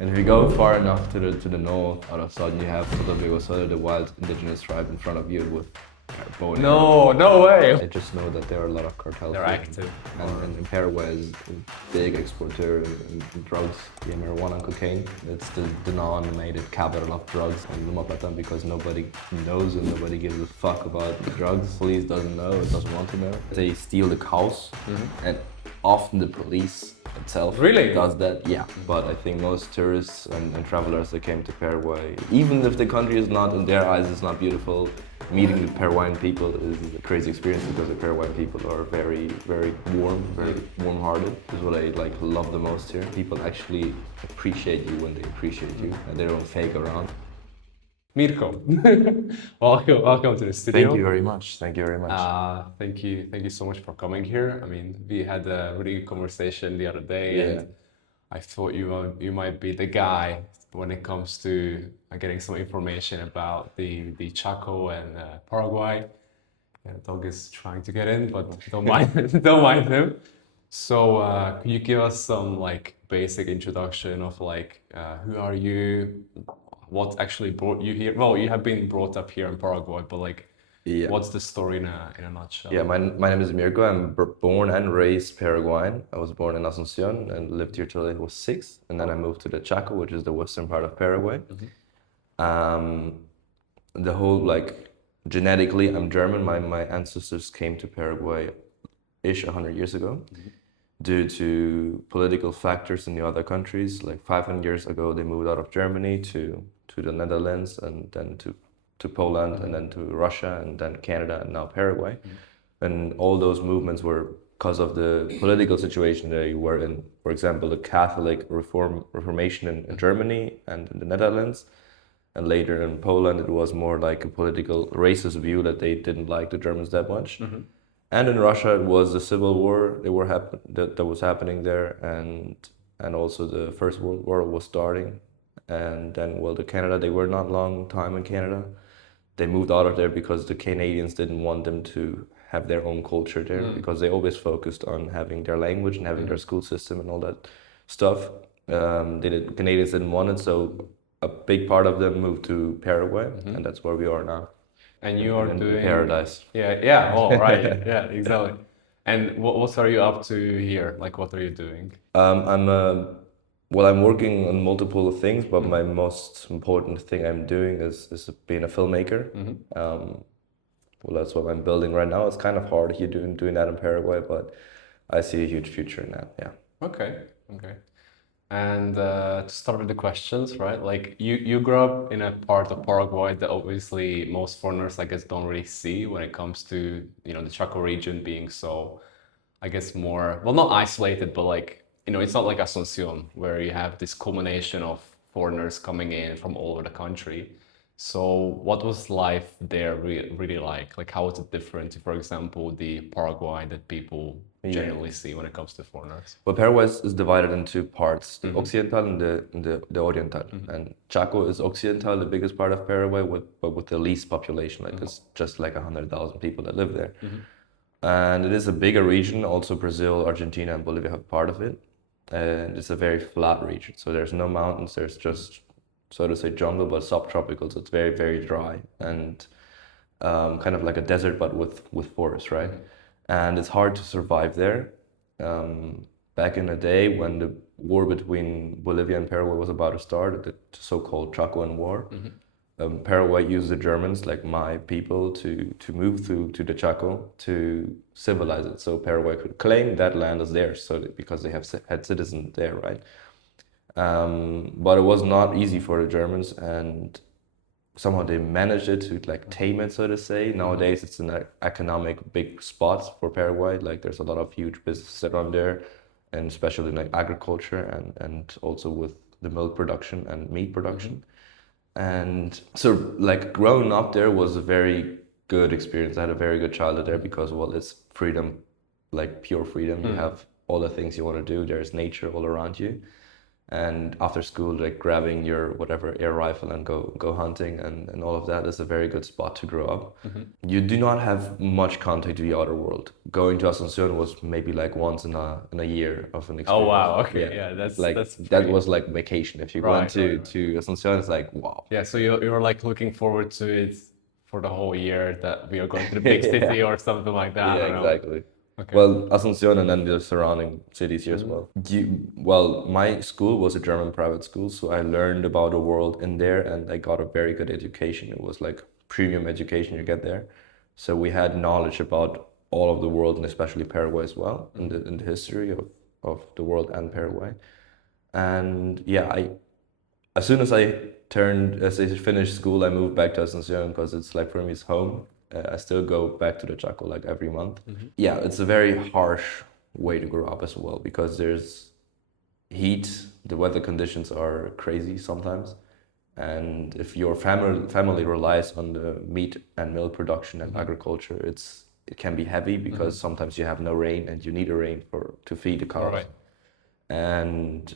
And if you go far enough to the north, all of a sudden you have Soto, the wild indigenous tribe in front of you with bow and arrow. No, no way. I just know that there are a lot of cartels. They're here. active. And Paraguay is a big exporter in drugs, yeah, marijuana and cocaine. It's the denominated capital of drugs in Lumapatan because nobody knows and nobody gives a fuck about the drugs. Police doesn't know, it doesn't want to know. They steal the cows, and often the police itself Really? does that. Yeah, but I think most tourists and travelers that came to Paraguay, even if the country is not, in their eyes, is not beautiful, meeting the Paraguayan people is a crazy experience because the Paraguayan people are very, very warm, very warm-hearted. This is what I like love the most here. People actually appreciate you when they appreciate you, and they don't fake around. Mirko, welcome to the studio. Thank you very much. Thank you very much. Thank you so much for coming here. I mean, we had a really good conversation the other day, and I thought you might be the guy when it comes to getting some information about the Chaco and Paraguay. Yeah, dog is trying to get in, but don't mind don't mind him. So, could you give us some like basic introduction of like who are you? What actually brought you here? Well, you have been brought up here in Paraguay, but like, Yeah. what's the story in a nutshell? Yeah, my name is Mirko. I'm born and raised Paraguayan. I was born in Asunción and lived here till I was 6. And then I moved to the Chaco, which is the western part of Paraguay. The whole, like, genetically, I'm German. My ancestors came to Paraguay-ish 100 years ago due to political factors in the other countries. Like 500 years ago, they moved out of Germany to the Netherlands and then to Poland and then to Russia and then Canada and now Paraguay. And all those movements were because of the political situation they were in. For example, the Catholic Reformation in Germany and in the Netherlands. And later in Poland, it was more like a political racist view that they didn't like the Germans that much. And in Russia, it was the civil war that was happening there, and also the First World War was starting. And then, well, the Canada, they were not long time in Canada. They moved out of there because the Canadians didn't want them to have their own culture there because they always focused on having their language and having their school system and all that stuff. Canadians didn't want it, so a big part of them moved to Paraguay, and that's where we are now. And you are in doing paradise. Yeah. Oh, right. Yeah, exactly. And what are you up to here? Like, what are you doing? I'm working on multiple things, but my most important thing I'm doing is being a filmmaker. Well, that's what I'm building right now. It's kind of hard here doing that in Paraguay, but I see a huge future in that. Yeah. Okay. And to start with the questions, right? Like you grew up in a part of Paraguay that obviously most foreigners, I guess, don't really see when it comes to, the Chaco region being so, I guess, more, well, not isolated, but like, it's not like Asunción where you have this culmination of foreigners coming in from all over the country. So what was life there really like? Like how was it different to, for example, the Paraguay that people generally see when it comes to foreigners? Well, Paraguay is divided into 2 parts, the Occidental and the Oriental. And Chaco is Occidental, the biggest part of Paraguay, but with the least population. Like it's just like 100,000 people that live there. And it is a bigger region. Also, Brazil, Argentina, and Bolivia have part of it. And it's a very flat region. So there's no mountains. There's just, so to say, jungle, but subtropical. So it's very, very dry and kind of like a desert, but with forest, right? And it's hard to survive there. Back in the day when the war between Bolivia and Paraguay was about to start, the so-called Chacoan War, Paraguay used the Germans, like my people, to move to the Chaco to civilize it. So Paraguay could claim that land as theirs, because they had citizens there, right? But it was not easy for the Germans, and somehow they managed it to like tame it, so to say. Nowadays, it's an economic big spot for Paraguay. Like there's a lot of huge businesses around there, and especially like agriculture and also with the milk production and meat production. And so like growing up there was a very good experience. I had a very good childhood there because, well, it's freedom, like pure freedom. You have all the things you want to do. There's nature all around you. and after school, like grabbing your whatever air rifle and go hunting and all of that is a very good spot to grow up. You do not have much contact to the outer world. Going to Asunción was maybe like once in a year of an experience. Oh wow, okay, yeah, that's that pretty... was like vacation. If you Right, went to right. to Asunción, it's like wow. Yeah, so you were like looking forward to it for the whole year, that we are going to the big city or something like that. I Yeah, don't know. exactly. Okay. Well, Asunción and then the surrounding cities here as well. Well, my school was a German private school, so I learned about the world in there and I got a very good education. It was like premium education you get there. So we had knowledge about all of the world and especially Paraguay as well, in the history of the world and Paraguay. And yeah, as soon as as I finished school, I moved back to Asunción because it's like for me, it's home. I still go back to the Chaco like every month. Yeah, it's a very harsh way to grow up as well because there's heat, the weather conditions are crazy sometimes. And if your family relies on the meat and milk production and agriculture, it can be heavy because sometimes you have no rain and you need a rain to feed the cows. Right. And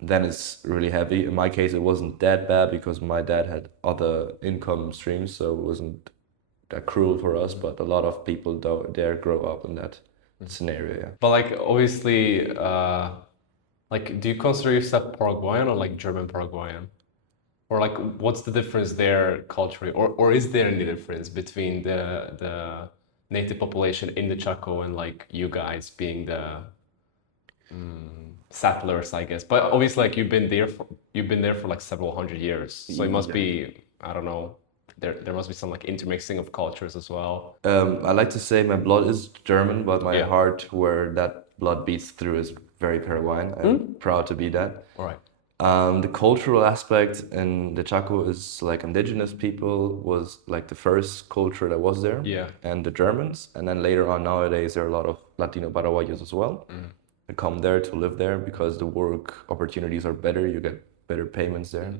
then it's really heavy. In my case, it wasn't that bad because my dad had other income streams, so it wasn't that cruel for us. But a lot of people there grow up in that scenario. Yeah. But like obviously, like do you consider yourself Paraguayan or like German Paraguayan? Or like what's the difference there culturally? Or is there any difference between the native population in the Chaco and like you guys being the settlers, I guess? But obviously like you've been there for like several hundred years. So it must be, I don't know, there must be some like intermixing of cultures as well. I like to say my blood is German, but my Yeah. heart, where that blood beats through, is very Paraguayan. I'm proud to be that. All right. The cultural aspect in the Chaco is like indigenous people was like the first culture that was there. Yeah. And the Germans. And then later on nowadays there are a lot of Latino Paraguayans as well. They come there to live there because the work opportunities are better. You get better payments there.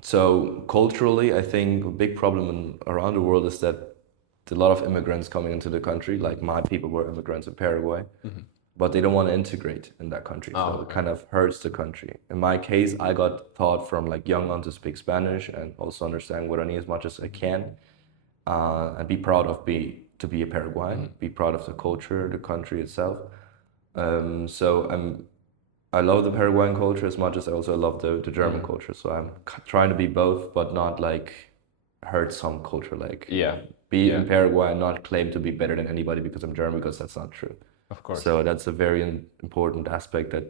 So culturally, I think a big problem around the world is that a lot of immigrants coming into the country. Like my people were immigrants in Paraguay, but they don't want to integrate in that country. So it kind of hurts the country. In my case, I got taught from like young on to speak Spanish and also understand Guarani as much as I can, and be proud of to be a Paraguayan, be proud of the culture, the country itself. So I love the Paraguayan culture as much as I also love the German culture. So I'm trying to be both, but not like hurt some culture. Like be in Paraguay and not claim to be better than anybody because I'm German, because that's not true. Of course. So that's a very important aspect that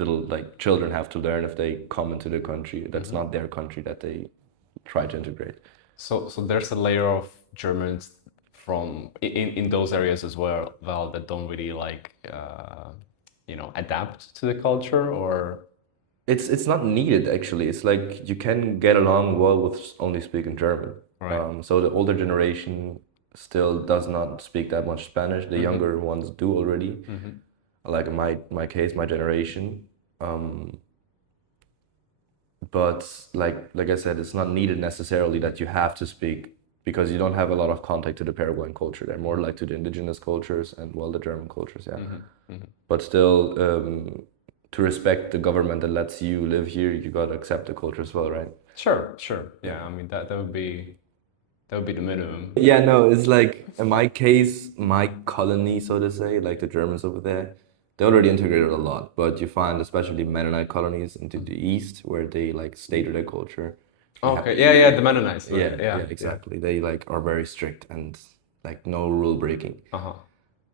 little like children have to learn if they come into the country. That's not their country that they try to integrate. So there's a layer of Germans from in those areas as well that don't really like adapt to the culture, or it's not needed actually. It's like you can get along well with only speaking German. Right. So the older generation still does not speak that much Spanish. The younger ones do already. Like in my case, my generation. But like I said, it's not needed necessarily that you have to speak, because you don't have a lot of contact to the Paraguayan culture. They're more like to the indigenous cultures and the German cultures, yeah. But still, to respect the government that lets you live here, you gotta accept the culture as well, right? Sure. Yeah, I mean that would be the minimum. Yeah, no, it's like in my case, my colony, so to say, like the Germans over there, they already integrated a lot. But you find especially Mennonite colonies into the east where they like stay to their culture. Okay. Yeah, the Mennonites. Right? Yeah, exactly. They like are very strict and like no rule breaking. Uh-huh.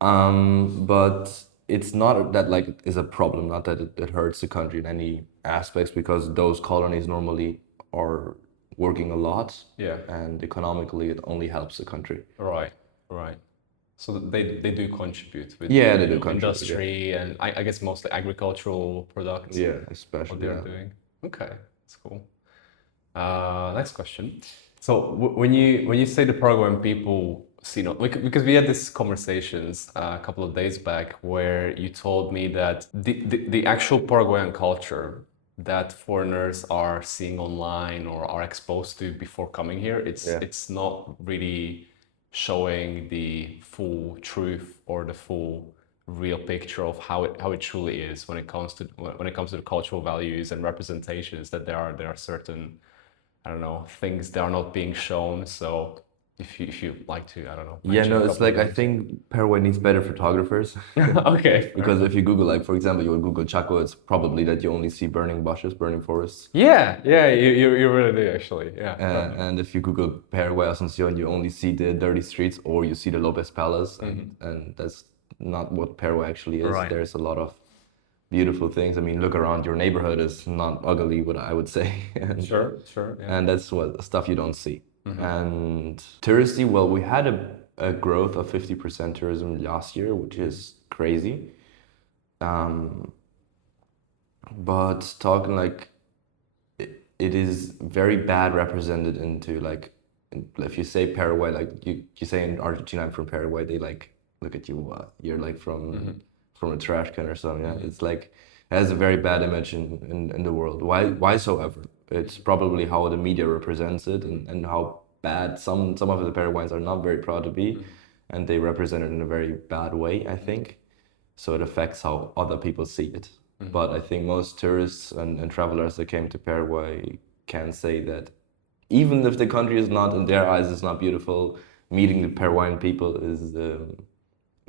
But it's not that like is a problem, not that it hurts the country in any aspects, because those colonies normally are working a lot. Yeah. And economically it only helps the country. Right. So they do contribute with they do contribute, industry and I guess mostly agricultural products. Yeah, especially what they're doing. Okay, that's cool. Next question. So when you say the Paraguayan people, because we had these conversations a couple of days back where you told me that the actual Paraguayan culture that foreigners are seeing online or are exposed to before coming here, it's not really showing the full truth or the full real picture of how it truly is when it comes to the cultural values and representations, that there are certain, I don't know, things that are not being shown. So if you like to, I don't know, Yeah, mention no, a it's couple of like I names. think Paraguay needs better photographers. Okay, fair Because enough. if you Google, like for example, you would Google Chaco, it's probably that you only see burning bushes, burning forests. Yeah, you really do actually. Yeah, totally. And if you Google Paraguay Asunción, you only see the dirty streets or you see the Lopez Palace, and that's not what Paraguay actually is. Right. There's a lot of beautiful things. I mean, look around, your neighborhood is not ugly, what I would say. And, Sure, yeah. and that's what stuff you don't see. And touristy, well, we had a growth of 50% tourism last year, which is crazy. But talking like it is very bad represented into like if you say Paraguay, like you say in Argentina I'm from Paraguay, they like look at you, what, you're like from a trash can or something. Yeah, it's like it has a very bad image in the world. Why so ever? It's probably how the media represents it and how bad some of the Paraguayans are not very proud to be, and they represent it in a very bad way, I think. So it affects how other people see it. But I think most tourists and travelers that came to Paraguay can say that even if the country is not, in their eyes, is not beautiful, meeting the Paraguayan people is a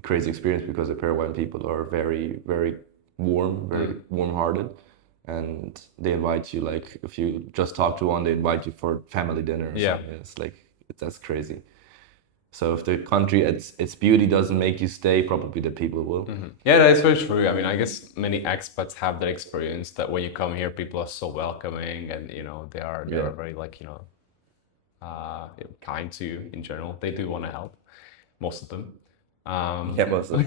crazy experience, because the Paraguayan people are very, very warm, very warm-hearted. And they invite you, like, if you just talk to one, they invite you for family dinner or Yeah. something. It's like, that's crazy. So if the country, its beauty doesn't make you stay, probably the people will. Yeah, that is very true. I mean, I guess many expats have that experience that when you come here, people are so welcoming, and they are very, like, kind to you in general. They do want to help, most of them. Yeah, most of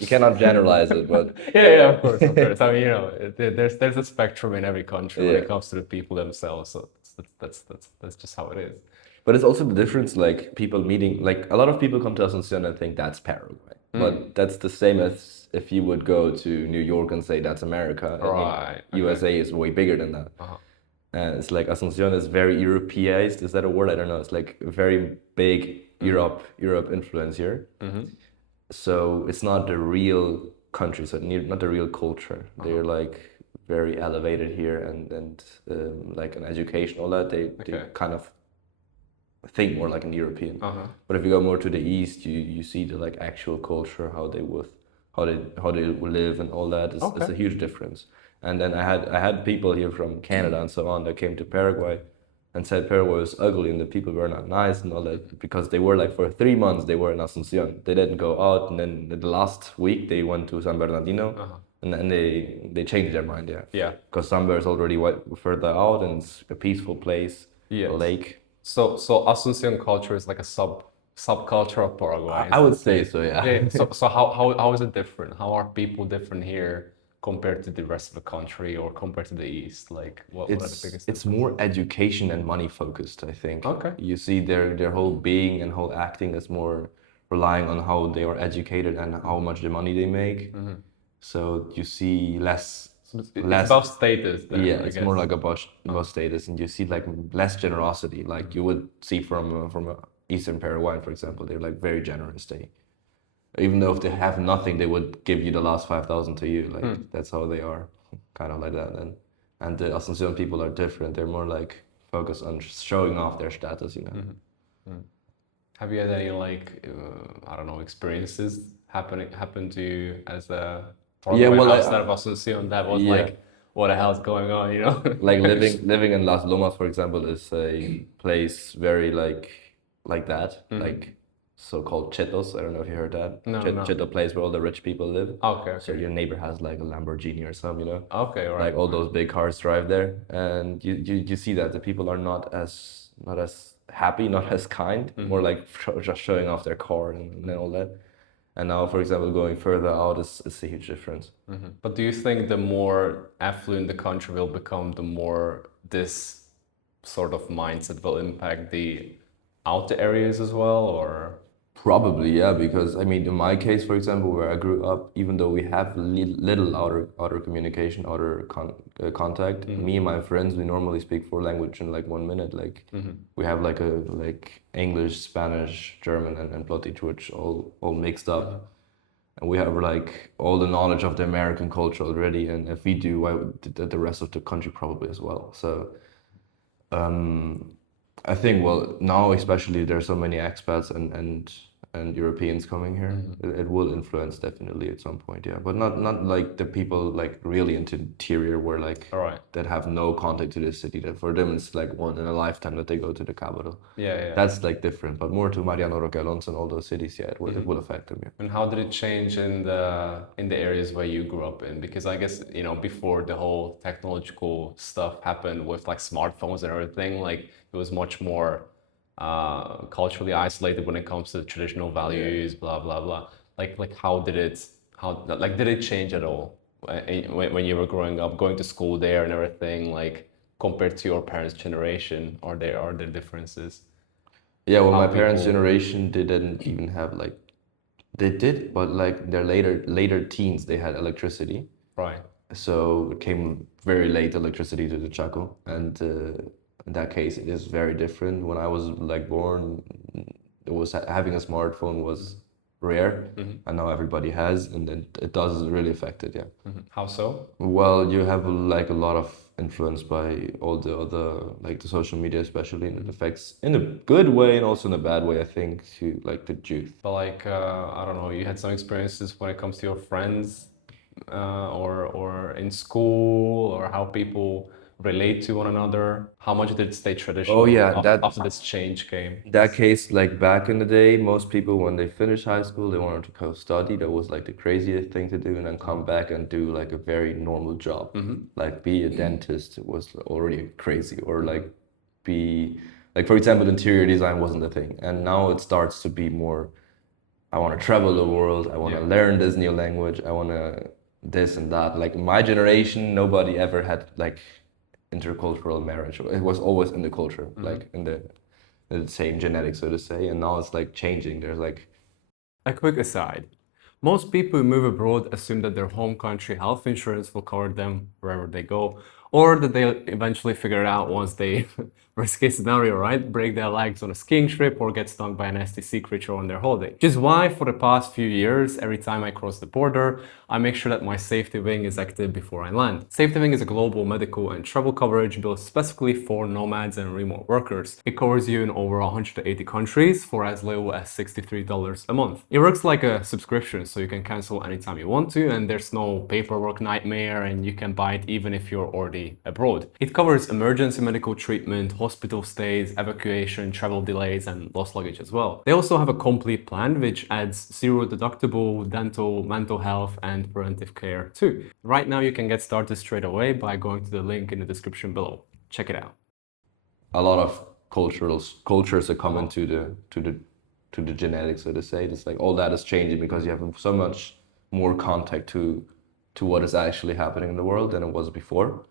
you cannot generalize it, but Yeah, of course, of course. I mean, there's a spectrum in every country when Yeah. it comes to the people themselves. So that's just how it is. but it's also the difference, like people meeting, like a lot of people come to Asunción and think that's Paraguay, but that's the same as if you would go to New York and say that's America. I mean, Right, okay. USA is way bigger than that. And it's like Asunción is very Europeized. Is that a word? I don't know. It's like a very big Europe influence here. So it's not the real country, so not the real culture. They're like very elevated here, and like an education, all that. They kind of think more like an European. But if you go more to the east, you see the like actual culture, how they live and all that. It's a huge difference. And then I had people here from Canada and so on that came to Paraguay and said Paraguay was ugly and the people were not nice and all that, because they were like for 3 months they were in Asunción. They didn't go out, and then the last week they went to San Bernardino, and then they changed their mind. Yeah. Because San Bernardino is already further out and it's a peaceful place, a lake. So Asunción culture is like a subculture of Paraguay. I would say so, yeah. Yeah. So how is it different? How are people different here compared to the rest of the country or compared to the east? Like what are the biggest? It's more education and money focused, I think. Okay. You see their whole being and whole acting is more relying on how they are educated and how much the money they make. So you see less. It's about status. Then, Yeah, I it's guess. more like about status, and you see like less generosity, like you would see from a Eastern Paraguayan, for example. They're like very generous. They, even though if they have nothing, they would give you the last 5,000 to you. Like that's how they are, kind of like that. And the Asunción people are different. They're more like focused on showing off their status, Have you had any like I don't know, experiences happen to you as a Paraguayan outside of Asunción that was like, what the hell's going on, Like living in Las Lomas, for example, is a place very like that, like so-called chetos. I don't know if you heard that. No. Cheto place where all the rich people live. Okay. So your neighbor has like a Lamborghini or something, Okay, right. Like all those big cars drive there, and you see that the people are not as happy, not as kind, more like just showing off their car and all that. And now, for example, going further out is a huge difference. But do you think the more affluent the country will become, the more this sort of mindset will impact the outer areas as well, or? Probably, yeah, because I mean, in my case, for example, where I grew up, even though we have little outer communication, contact, me and my friends, we normally speak 4 languages in like 1 minute. Like we have like English, Spanish, German, and Plotty, which all mixed up. and we have like all the knowledge of the American culture already, and if we do, why would the rest of the country probably as well. So I think, well, now especially there's so many expats and Europeans coming here. It will influence definitely at some point, yeah. But not like the people like really into interior where like All right. that have no contact to the city. That for them it's like one in a lifetime that they go to the capital. Yeah. That's like different. But more to Mariano Roque Alonso and all those cities, yeah, it will affect them, yeah. And how did it change in the areas where you grew up in? Because I guess, you know, before the whole technological stuff happened with like smartphones and everything, like it was much more culturally isolated when it comes to traditional values, blah blah blah. Like how did it change at all when you were growing up, going to school there and everything, like compared to your parents' generation? Are there differences? Yeah, well, How my parents' people- generation didn't even have like they did, but like their later teens they had electricity. Right. So it came very late electricity to the Chaco, and in that case, it is very different. When I was like born, it was having a smartphone was rare, and now everybody has, and it does really affect it. Yeah. How so? Well, you have like a lot of influence by all the other like the social media, especially, and it affects in a good way and also in a bad way. I think to like the youth. But like I don't know, you had some experiences when it comes to your friends, or in school, or how people relate to one another. How much did it stay traditional? Oh yeah, After this change came. that case, like back in the day, most people when they finished high school, they wanted to go study. That was like the craziest thing to do, and then come back and do like a very normal job, like be a dentist was already crazy, or like be like for example, interior design wasn't a thing, and now it starts to be more. I want to travel the world. I want to learn this new language. I want to this and that. Like my generation, nobody ever had like intercultural marriage. It was always in the culture, like in the same genetics, so to say. And now it's like changing. There's like A quick aside. Most people who move abroad assume that their home country health insurance will cover them wherever they go, or that they'll eventually figure it out once they, worst case scenario, right, break their legs on a skiing trip or get stung by an nasty sea creature on their holiday. Which is why for the past few years, every time I cross the border, I make sure that my safety wing is active before I land. Safety wing is a global medical and travel coverage built specifically for nomads and remote workers. It covers you in over 180 countries for as little as $63 a month. It works like a subscription, so you can cancel anytime you want to, and there's no paperwork nightmare, and you can buy it even if you're already abroad. It covers emergency medical treatment, hospital stays, evacuation, travel delays, and lost luggage as well. They also have a complete plan which adds zero deductible, dental, mental health, and preventive care too. Right now you can get started straight away by going to the link in the description below. Check it out. a lot of cultures that come into the genetics, so to say. It's like all that is changing because you have so much more contact to what is actually happening in the world than it was before.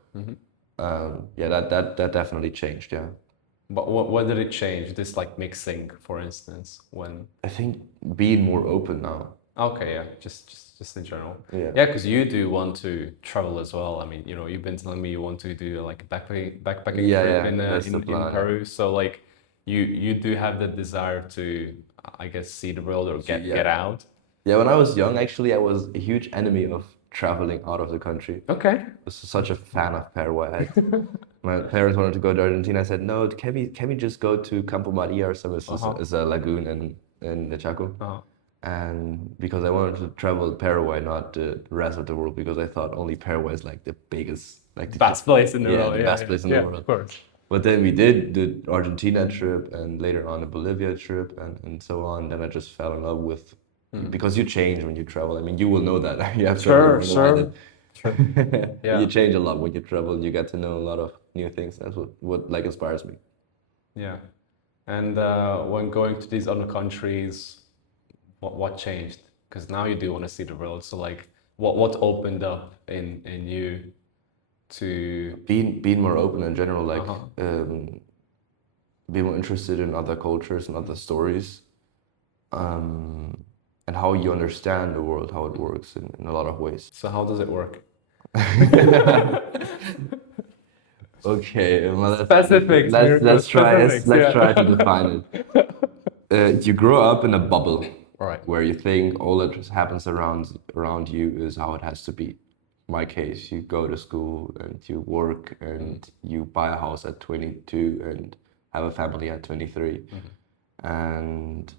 Yeah, that definitely changed. Yeah, But what did it change? This like mixing, for instance, when I think being more open now. okay, yeah, just in general. Yeah. Yeah, because you do want to travel as well. I mean, you know, you've been telling me you want to do like a backpacking Yeah, trip yeah, in that's the plan. Peru. So like you do have the desire to, I guess, see the world or get out. Yeah, when I was young, actually, I was a huge enemy of traveling out of the country. Okay. I was such a fan of Paraguay. My parents wanted to go to Argentina. I said, no, can we just go to Campo Maria or something? It's a lagoon in the Chaco. And because I wanted to travel Paraguay, not the rest of the world, because I thought only Paraguay is like the biggest, like the Best place in the world. the Yeah, best place in the world. Of course. But then we did the Argentina trip and later on the Bolivia trip and so on. Then I just fell in love with, because you change when you travel. I mean, you will know that. You have Sure. Yeah. You change a lot when you travel. You get to know a lot of new things. That's what like inspires me. Yeah. And when going to these other countries, what changed? Because now you do want to see the world. So like, what opened up in you to Being more open in general, like be more interested in other cultures and other stories, and how you understand the world, how it works in a lot of ways. So how does it work? Okay, well, Specifics, Mirko, let's try specifics, let's yeah. try to define it. You grow up in a bubble Right. where you think all that just happens around you is how it has to be. My case, you go to school and you work and you buy a house at 22 and have a family at 23, and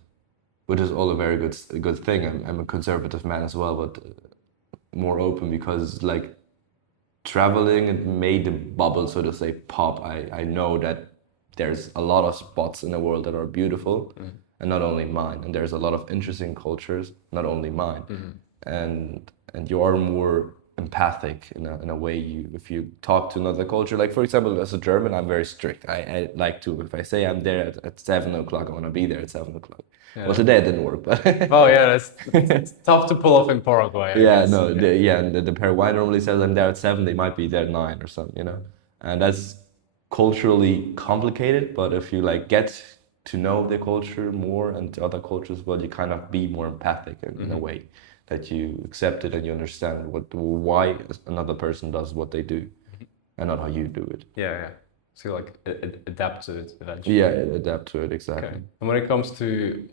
which is all a very good thing. I'm a conservative man as well, but more open, because like traveling, it made the bubble, so to say, pop. I know that there's a lot of spots in the world that are beautiful, and not only mine. And there's a lot of interesting cultures, not only mine. And you are more empathic in a way. If you talk to another culture, like for example, as a German, I'm very strict. I like to, if I say I'm there at 7 o'clock, I want to be there at 7 o'clock. Yeah. Well, today it didn't work, but Oh yeah, it's tough to pull off in Paraguay. I yeah, guess. no, the Paraguayan normally says I'm there at 7, they might be there at 9 or something, you know, and that's culturally complicated. But if you like get to know the culture more and the other cultures, well, you kind of be more empathic in a way that you accept it and you understand why another person does what they do, and not how you do it. Yeah. So you like adapt to it eventually. Yeah, adapt to it, exactly. Okay. And when it comes to,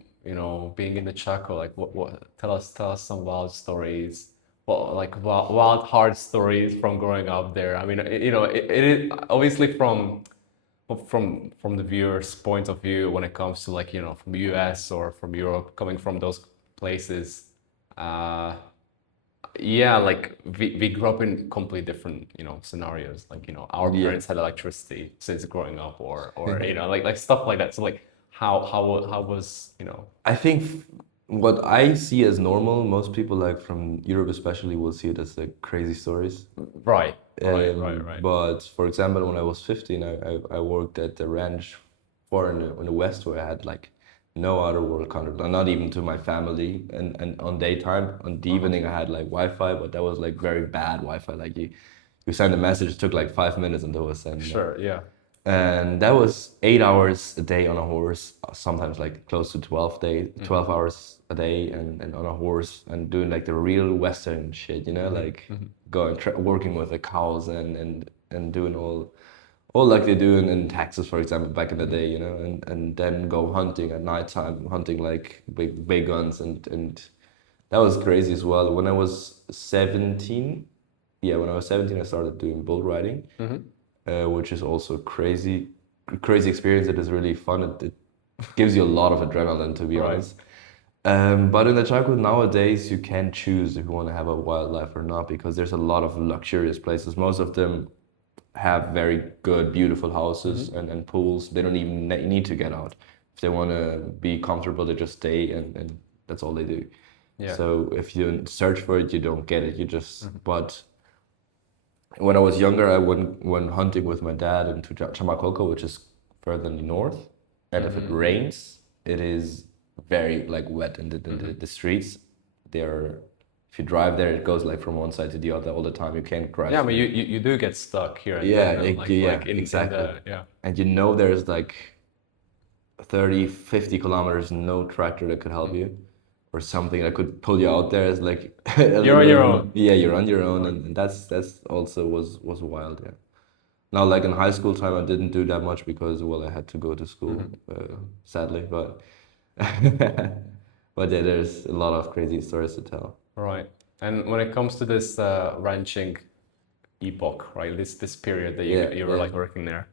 being in the Chaco, like what tell us some wild stories. Well, like wild hard stories from growing up there. I mean, it is obviously from the viewer's point of view, when it comes to like, from the US or from Europe, coming from those places. Yeah, like we grew up in completely different, scenarios. Like, our parents had electricity since growing up, or like stuff like that. So like, how was, I think what I see as normal, most people like from Europe especially will see it as like crazy stories. Right. But for example, when I was 15, I worked at the ranch far in the west, where I had like no other world contact, not even to my family. And on daytime, on the evening, I had like Wi-Fi, but that was like very bad Wi-Fi. Like you send a message, it took like 5 minutes until it was sent. Sure, yeah. And that was 8 hours a day on a horse, sometimes like close to 12 hours a day, and on a horse, and doing like the real Western shit, like going working with the cows and doing all like they do in Texas, for example, back in the day, and then go hunting at nighttime, hunting like big guns, and that was crazy as well. When I was 17, I started doing bull riding. Which is also crazy experience. It is really fun. It gives you a lot of adrenaline, to be honest. But in the Chaco nowadays, you can choose if you want to have a wildlife or not, because there's a lot of luxurious places. Most of them have very good, beautiful houses and pools. They don't even need to get out. If they want to be comfortable, they just stay, and that's all they do. Yeah. So if you search for it, you don't get it. You just but. When I was younger, I went hunting with my dad into Chaco, which is further in the north. And if it rains, it is very like wet in the streets. If you drive there, it goes like from one side to the other all the time. You can't drive. Yeah, I mean, you do get stuck here. And Yeah, there, exactly. Yeah. And there's like 30, 50 kilometers, no tractor that could help you, or something that could pull you out there. Is like You're on your own. Yeah, you're on your own, and that's also was wild. Yeah. Now, like in high school time, I didn't do that much because I had to go to school, sadly. But but yeah, there's a lot of crazy stories to tell. Right. And when it comes to this ranching epoch, right? This period that you were like working there.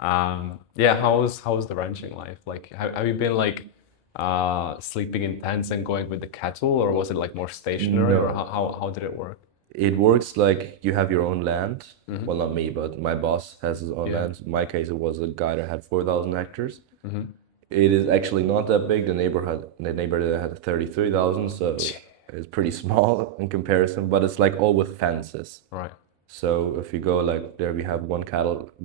How was the ranching life? Like, have you been like sleeping in tents and going with the cattle, or was it like more stationary, or how did it work? It works like you have your own land. Well, not me, but my boss has his own land. In my case, it was a guy that had 4,000 hectares. It is actually not that big. The neighbor had 33,000, so it's pretty small in comparison. But it's like all with fences. Right. So if you go like there, we have one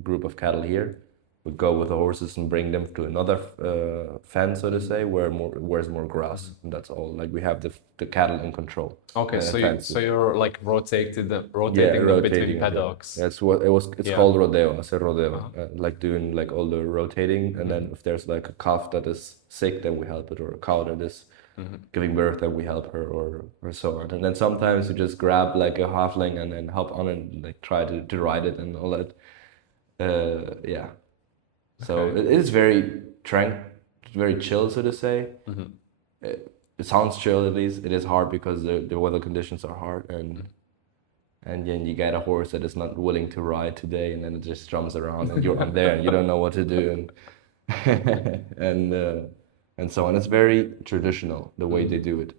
group of cattle here. We go with the horses and bring them to another fence, so to say, where's more grass, and that's all. Like we have the cattle in control. Okay, so you're like rotating them between paddocks. That's what it was. It's called rodeo. I said rodeo, like doing like all the rotating, and then if there's like a calf that is sick, then we help it, or a cow that is giving birth, then we help her, or so on. And then sometimes we just grab like a halfling and then hop on and like try to ride it and all that. So it is very very chill, so to say. it sounds chill at least. It is hard because the weather conditions are hard, and then you get a horse that is not willing to ride today, and then it just jumps around, and you're on there, and you don't know what to do, and so on. It's very traditional the way they do it.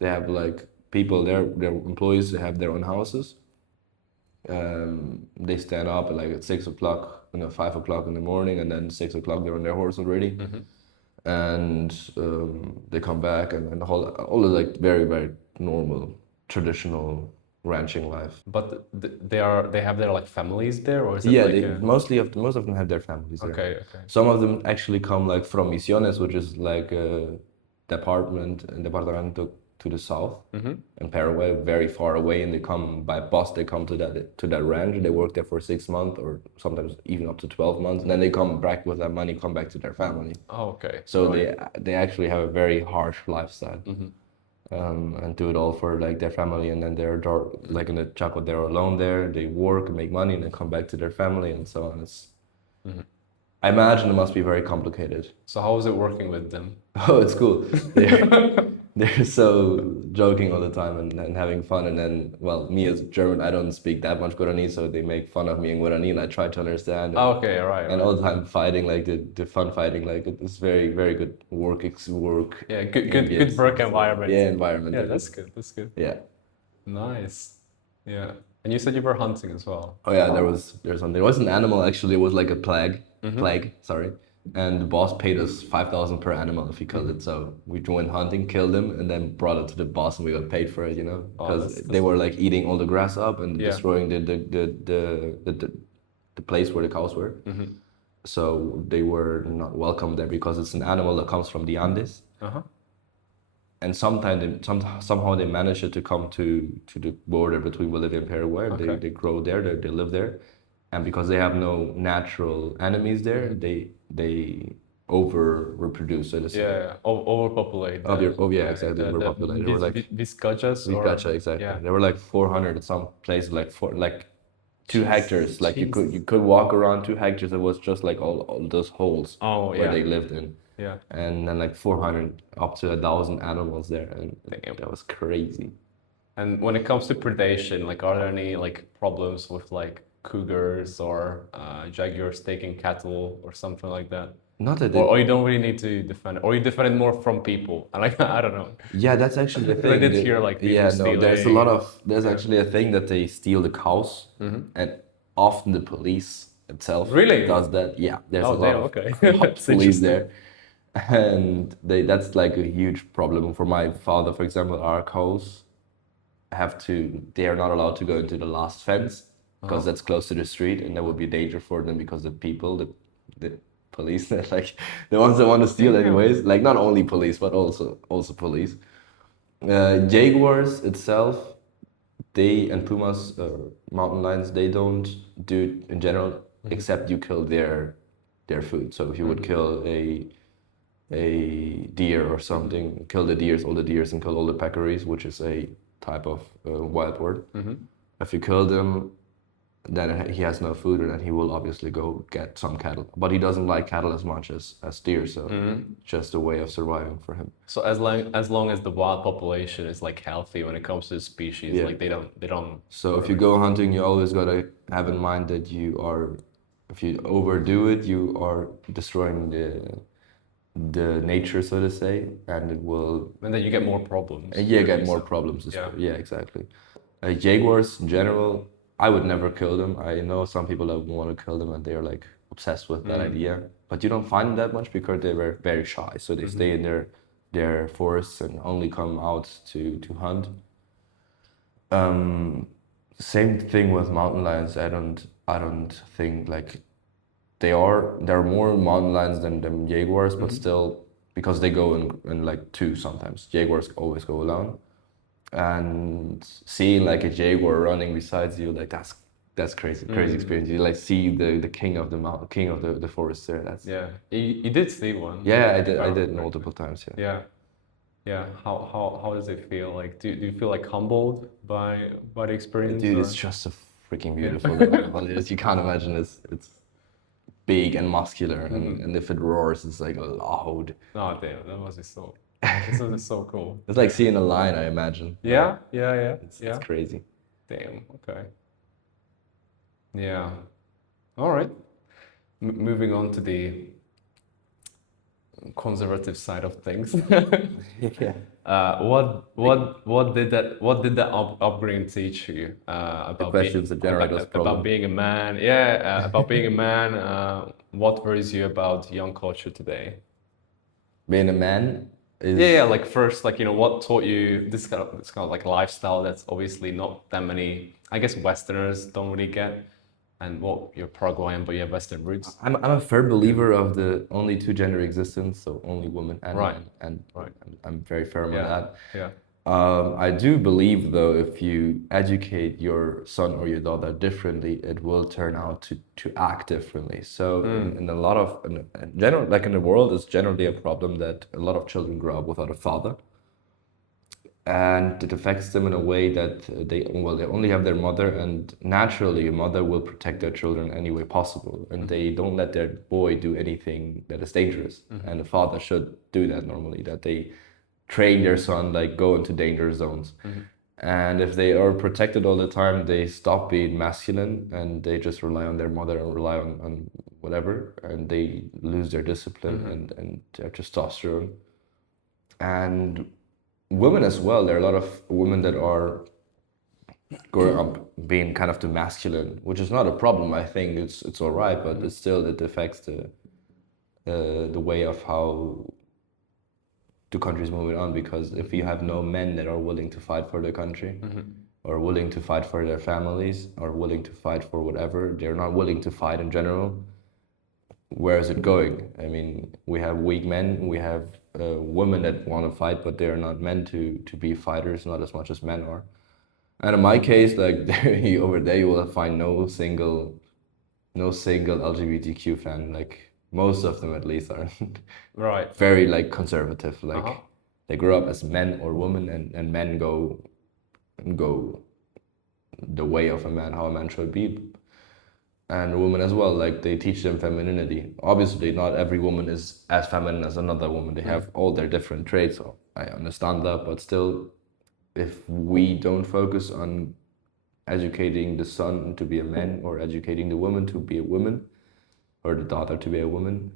They have like people there, their employees. They have their own houses. They stand up at 6 o'clock, 5 o'clock in the morning, and then 6 o'clock they're on their horse already, and they come back, and all the like very very normal traditional ranching life. But they have their like families there, or is it Yeah, like most of them have their families there. okay. Some of them actually come like from Misiones, which is like a departamento to the south in Paraguay, very far away, and they come by bus. They come to that ranch. They work there for 6 months, or sometimes even up to 12 months, and then they come back with that money, come back to their family. Oh, okay. So they actually have a very harsh lifestyle, and do it all for like their family, and then they're like in the Chaco, they're alone there. They work and make money, and then come back to their family, and so on. I imagine it must be very complicated. So how is it working with them? Oh, it's cool. They're so joking all the time and having fun. And then, well, me as German, I don't speak that much Guarani, so they make fun of me in Guarani, and I try to understand. Oh, okay, right. And all the time fighting, like the fun fighting, like it's very very good work. Yeah, good work environment. Yeah, environment. Yeah, that's good. That's good. Yeah. Nice. Yeah. And you said you were hunting as well. Oh yeah, there's something. It was an animal actually. It was like a plague. Sorry. And the boss paid us 5,000 per animal if he killed it. So we went hunting, killed him, and then brought it to the boss, and we got paid for it. Because they were like eating all the grass up and destroying the place where the cows were. So they were not welcome there because it's an animal that comes from the Andes. And somehow they managed it to come to the border between Bolivia and Paraguay. Okay. They grow there, they live there, and because they have no natural enemies there, they over reproduce. So to say. Yeah, overpopulate. Exactly. Overpopulated. They were like Vizcachas. Vizcacha, exactly. Yeah. There were like 400 at some places, like 2 hectares. Like you could walk around 2 hectares. It was just like all those holes where they lived in. Yeah. And then like 400 up to 1,000 animals there, and Damn. that was crazy. And when it comes to predation, like, are there any like problems with like cougars or jaguars taking cattle or something like that? Not that Or you don't really need to defend it, or you defend it more from people. And like I don't know. Yeah, that's actually the thing. I did hear like people stealing. There's actually a thing that they steal the cows, and often the police itself Really does that. Yeah, there's a lot damn, of okay. police Interesting. there, and that's like a huge problem. For my father, for example, our cows they are not allowed to go into the last fence because that's close to the street, and that would be a danger for them because the police, like the ones that want to steal anyways, like not only police but also police. Jaguars itself, and pumas, mountain lions, they don't do it in general except you kill their food. So if you would kill a deer or something, kill all the deers and kill all the peccaries, which is a type of wild boar. If you kill them, then he has no food, and then he will obviously go get some cattle. But he doesn't like cattle as much as deer, so just a way of surviving for him. So as long as the wild population is like healthy when it comes to the species, like they don't. So if you go hunting, you always gotta have in mind that if you overdo it, you are destroying the nature, so to say, and it will. And then you get more problems. Get more problems. Yeah, exactly. Jaguars in general, I would never kill them. I know some people that want to kill them, and they're like obsessed with that idea. But you don't find them that much because they were very shy. So they stay in their forests and only come out to hunt. Same thing with mountain lions. I don't think like there are more mountain lions than jaguars, but still, because they go in like 2 sometimes. Jaguars always go alone. And seeing like a jaguar running beside you, like that's crazy experience. You like see the king of the forest there. You did see one. Yeah, I did multiple times. Yeah. How does it feel? Like, do you feel like humbled by the experience? Dude, it's just so freaking beautiful. You can't imagine. It's big and muscular, and if it roars, it's like loud. Oh damn, that must be so. This is so cool. It's like seeing a lion, I imagine. Yeah. It's crazy. Damn. Okay. Yeah. All right. Moving on to the conservative side of things. Yeah. What did that upbringing teach you about questions that generate those about problems. being a man? Yeah, about being a man. What worries you about young culture today? Being a man is Yeah, like first, like what taught you this kind of like lifestyle that's obviously not that many, I guess, Westerners don't really get, and well, you're Paraguayan, but you have Western roots. I'm a firm believer of the only two gender existence, so only woman and Right. man, and Right. I'm very firm on Yeah. that. Yeah. I do believe though, if you educate your son or your daughter differently, it will turn out to act differently. So in a lot of in general, like in the world, it's generally a problem that a lot of children grow up without a father, and it affects them in a way that they only have their mother, and naturally a mother will protect their children any way possible, and they don't let their boy do anything that is dangerous, and the father should do that normally, that they train their son like go into danger zones. And if they are protected all the time, they stop being masculine and they just rely on their mother and rely on whatever, and they lose their discipline and their testosterone. And women as well, there are a lot of women that are growing up being kind of too masculine, which is not a problem. I think it's all right, but it affects the way of how the country is moving on. Because if you have no men that are willing to fight for their country, or willing to fight for their families, or willing to fight for whatever, they're not willing to fight in general. Where is it going? I mean, we have weak men, we have women that want to fight, but they are not meant to be fighters, not as much as men are. And in my case, like over there, you will find no single LGBTQ fan. Like most of them, at least, are Right. very like conservative. Like they grow up as men or women, and men go the way of a man, how a man should be. And women as well, like they teach them femininity. Obviously, not every woman is as feminine as another woman. They have all their different traits, so I understand that. But still, if we don't focus on educating the son to be a man, or educating the woman to be a woman, or the daughter to be a woman,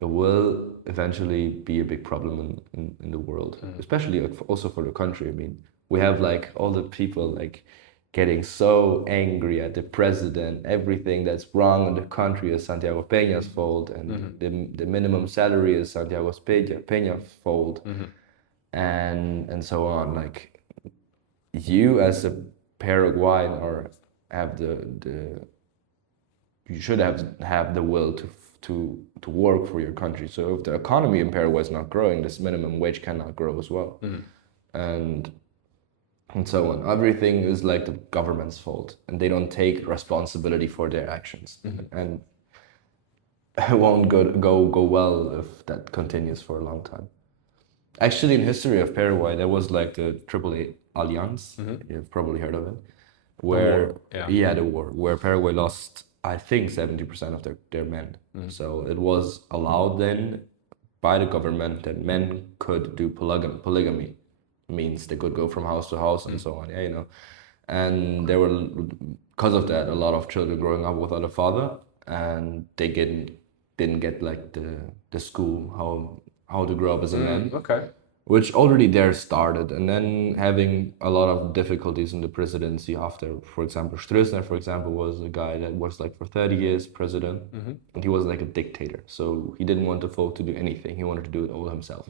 it will eventually be a big problem in the world, especially also for the country. I mean, we have like all the people like getting so angry at the president. Everything that's wrong in the country is Santiago Peña's fault, and the minimum salary is Santiago Peña's fault, and so on. Like you as a Paraguayan or have you should have the will to work for your country. So if the economy in Paraguay is not growing, this minimum wage cannot grow as well, and so on. Everything is like the government's fault, and they don't take responsibility for their actions, and it won't go well if that continues for a long time. Actually, in history of Paraguay, there was like the AAA Alliance. You've probably heard of it, where the war, where Paraguay lost, I think, 70% of their men. So it was allowed then by the government that men could do polygamy. Means they could go from house to house and so on. Yeah, you know. And there were, because of that, a lot of children growing up without a father, and they didn't get like the school how to grow up as a man. Okay. Which already there started, and then having a lot of difficulties in the presidency after, for example, Stroessner, for example, was a guy that was like for 30 years president, and he was like a dictator. So he didn't want the folk to do anything. He wanted to do it all himself.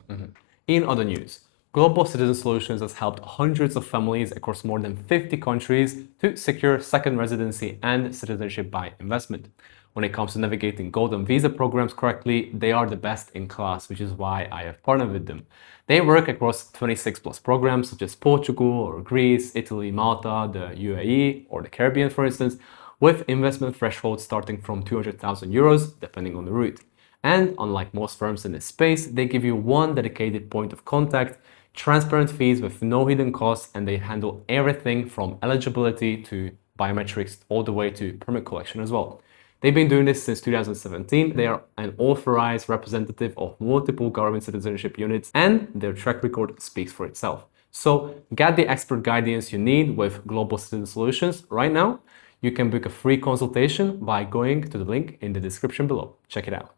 In other news, Global Citizen Solutions has helped hundreds of families across more than 50 countries to secure second residency and citizenship by investment. When it comes to navigating golden visa programs correctly, they are the best in class, which is why I have partnered with them. They work across 26 plus programs such as Portugal or Greece, Italy, Malta, the UAE, or the Caribbean, for instance, with investment thresholds starting from 200,000 euros, depending on the route. And unlike most firms in this space, they give you one dedicated point of contact, transparent fees with no hidden costs, and they handle everything from eligibility to biometrics all the way to permit collection as well. They've been doing this since 2017. They are an authorized representative of multiple government citizenship units, and their track record speaks for itself. So get the expert guidance you need with Global Citizen Solutions right now. You can book a free consultation by going to the link in the description below. Check it out.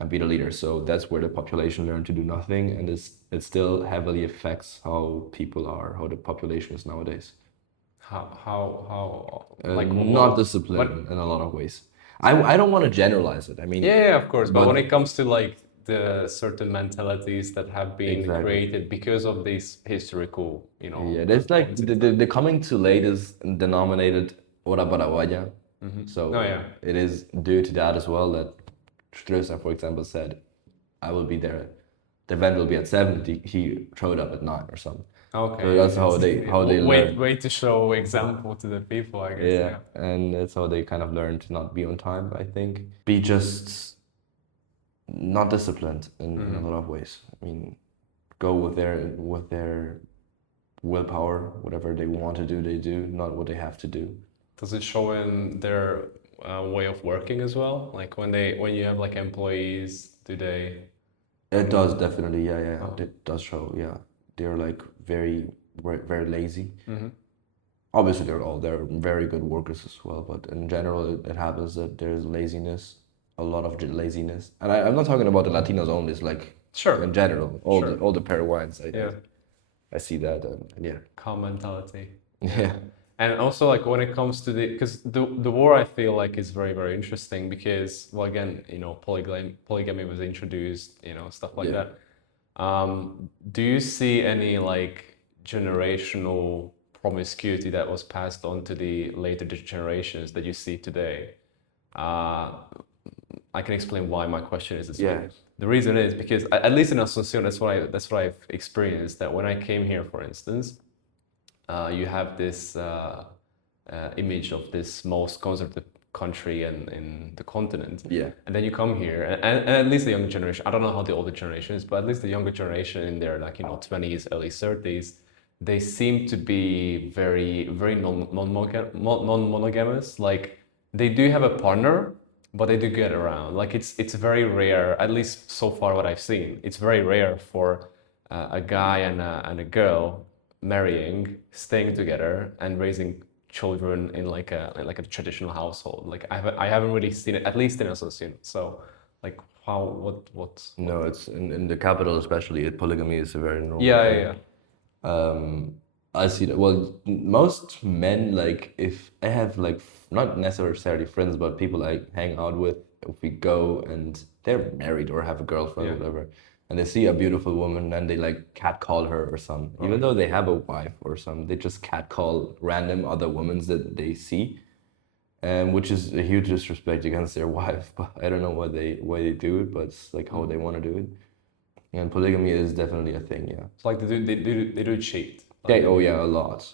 And be the leader. So that's where the population learned to do nothing, and it still heavily affects how people are, how the population is nowadays. How Not disciplined in a lot of ways. I don't want to generalize it. I mean, yeah, of course. But when it comes to like the certain mentalities that have been created because of these historical, yeah, there's like the coming too late is denominated hora Paraguaya. So it is due to that as well that Strösa, for example, said, I will be there. The event will be at 7. He showed up at 9 or something. Okay. So that's how they learn. Way to show example to the people, I guess. Yeah, and that's how they kind of learn to not be on time, I think. Be just not disciplined in a lot of ways. I mean, go with their willpower, whatever they want to do, they do, not what they have to do. Does it show in their way of working as well? Like when you have like employees, do they? It does definitely, yeah. Oh. It does show, yeah. They're like very lazy. Obviously, they're very good workers as well, but in general, it happens that there's laziness, a lot of laziness, and I'm not talking about the Latinos only. It's like in general, all the Paraguayans. I see that, yeah. Calm mentality. Yeah. And also, like when it comes to because the war, I feel like is very, very interesting because, well, again, polygamy was introduced, stuff like that. Do you see any like generational promiscuity that was passed on to the later generations that you see today? I can explain why my question is this way. The reason is because at least in Asunción, that's what I've experienced. That when I came here, for instance, you have this image of this most conservative country in the continent. Yeah. And then you come here, and at least the younger generation, I don't know how the older generation is, but at least the younger generation in their 20s, early 30s, they seem to be very, very non-monogamous. Like they do have a partner, but they do get around. Like it's very rare, at least so far what I've seen, it's very rare for a guy and a girl marrying, staying together, and raising children in like a traditional household. Like I haven't really seen it, at least in Asunción. So like what? No, it's in the capital especially. Polygamy is a very normal. Yeah. I see that. Well, most men, like if I have like not necessarily friends, but people I hang out with, if we go and they're married or have a girlfriend or whatever, and they see a beautiful woman and they like catcall her or something. Even though they have a wife or something, they just catcall random other women that they see, which is a huge disrespect against their wife. But I don't know why they do it, but it's like how they want to do it. And polygamy is definitely a thing, yeah. It's like they do cheat. Like, a lot,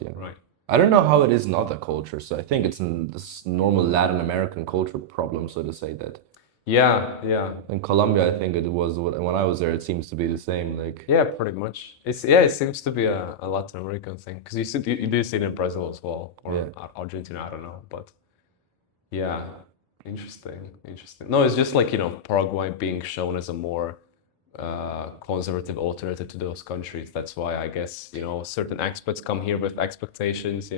yeah. Right. I don't know how it is not a culture, so I think it's this normal Latin American culture problem, so to say that. Yeah. In Colombia, I think it was when I was there. It seems to be the same. Like pretty much. It seems to be a Latin American thing because you do see it in Brazil as well or Argentina. I don't know, but yeah, interesting. No, it's just like Paraguay being shown as a more conservative alternative to those countries. That's why I guess certain expats come here with expectations.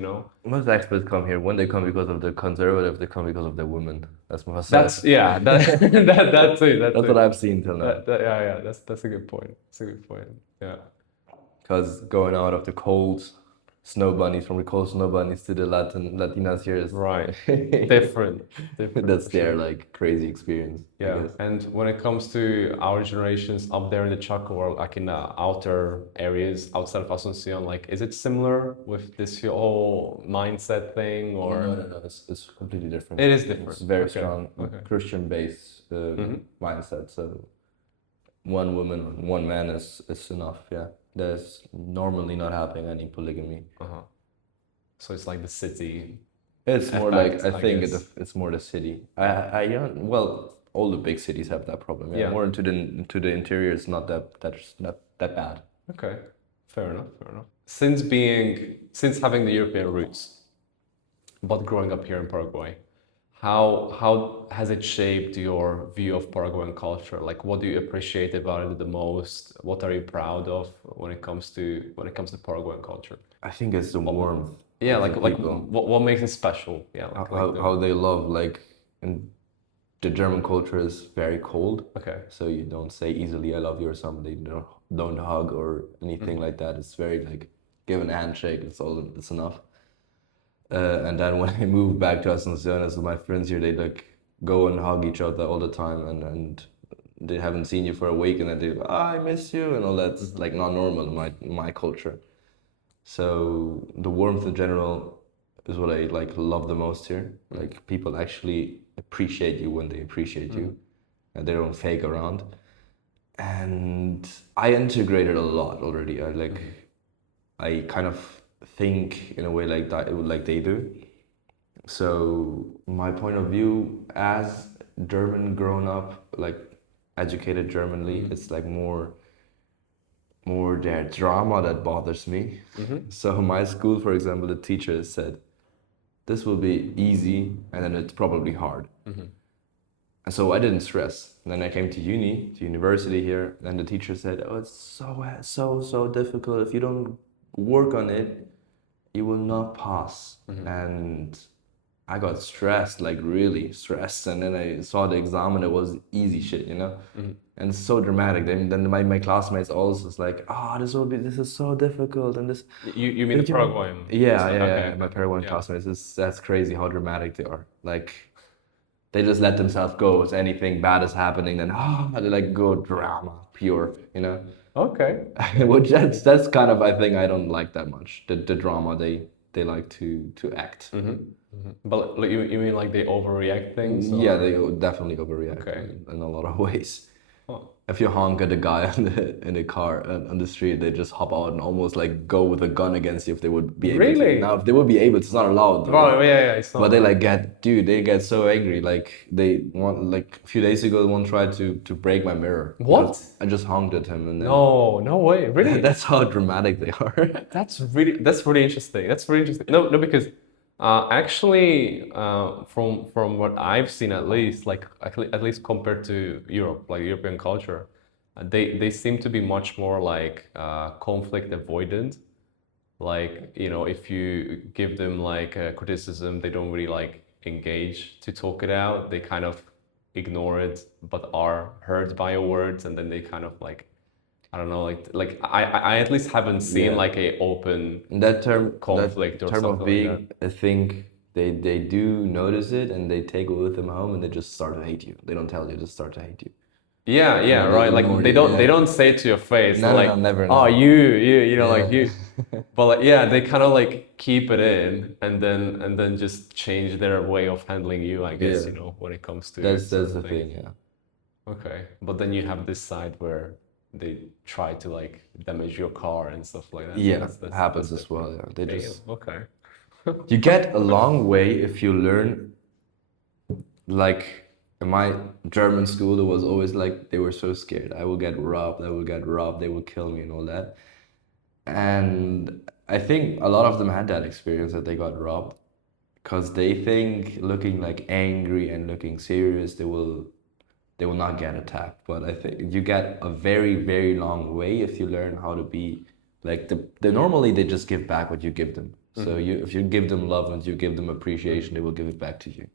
Most expats come here when they come because of the conservative. They come because of the women. That's more sad. That's that's it. That's what I've seen till now. That's a good point. Yeah. Because going out of the cold snow bunnies from the cold snow bunnies to the Latinas here is different. That's their like crazy experience. Yeah, and when it comes to our generations up there in the Chaco or like in the outer areas outside of Asunción, like is it similar with this whole mindset thing or? No, it's completely different. It is different. It's very strong Christian-based mindset. So one woman, one man is enough. Yeah. There's normally not happening any polygamy. So it's like the city. It's more like I think it's more the city. Well, all the big cities have that problem. Yeah. More into the interior, it's not that bad. Okay, fair enough. Since having the European roots, but growing up here in Paraguay, how has it shaped your view of Paraguayan culture? Like, what do you appreciate about it the most? What are you proud of when it comes to Paraguayan culture? I think it's the warmth Yeah, of like the like people. what makes it special? Yeah, How they love, like, and the German culture is very cold. okay. So you don't say easily "I love you" or somebody. Don't hug or anything like that. It's very like give a handshake. It's enough. And then when I moved back to Asunción, so my friends here, they like go and hug each other all the time, and they haven't seen you for a week, and then they I miss you and all that's like not normal in my culture. So the warmth in general is what I like love the most here. Like people actually appreciate you when they appreciate you, and they don't fake around. And I integrated a lot already. I kind of think in a way like that, like they do. So my point of view as German grown up, like educated Germanly, it's like more their drama that bothers me. So my school, for example, the teacher said, this will be easy and then it's probably hard. And so I didn't stress. And then I came to university here, and the teacher said, oh, it's so difficult. If you don't work on it, you will not pass. And I got stressed, like really stressed. And then I saw the exam and it was easy shit, you know? And it's so dramatic. Then my classmates also was like, this is so difficult. And this. You mean the Paraguayan? Yeah, Okay. my Paraguayan classmates. That's crazy how dramatic they are. Like, they just let themselves go. If anything bad is happening, then they like go drama, pure, you know? Okay. Which that's kind of, I think I don't like that much. The drama they like to act. But like, you mean like they overreact things? Yeah, they definitely overreact in a lot of ways. If you honk at a guy in the car on the street, they just hop out and almost like go with a gun against you if they would be able Really? to. Now, if they would be able, it's not allowed. Though. Oh, yeah, it's not. But they like they get so angry. Like they want, like a few days ago, one tried to break my mirror. What? I just honked at him and then. No way, really? That's how dramatic they are. That's really interesting. That's really interesting. No, because actually, from what I've seen, at least, like at least compared to Europe, like European culture, they seem to be much more like conflict avoidant. Like, you know, if you give them like criticism, they don't really like engage to talk it out. They kind of ignore it, but are hurt by your words, and then they kind of like, I don't know, like I at least haven't seen like a open that term conflict that or term something of being. like that. I think they do notice it and they take it with them home and they just start to hate you. They don't tell you, just start to hate you. Yeah, right. Like they don't say it to your face. No, like, no, never. Oh, you know, like you. But like, yeah, they kind of like keep it in and then just change their way of handling you, I guess, you know, when it comes to that's the certain thing, things. yeah. Okay, but then you have this side where they try to like damage your car and stuff like that. Yeah, happens as well. Yeah, they just. Okay. You get a long way if you learn. Like in my German school, it was always like they were so scared. I will get robbed. They will kill me and all that. And I think a lot of them had that experience that they got robbed, because they think looking like angry and looking serious, they will not get attacked. But I think you get a very, very long way if you learn how to be like normally they just give back what you give them. So if you give them love and you give them appreciation, they will give it back to you.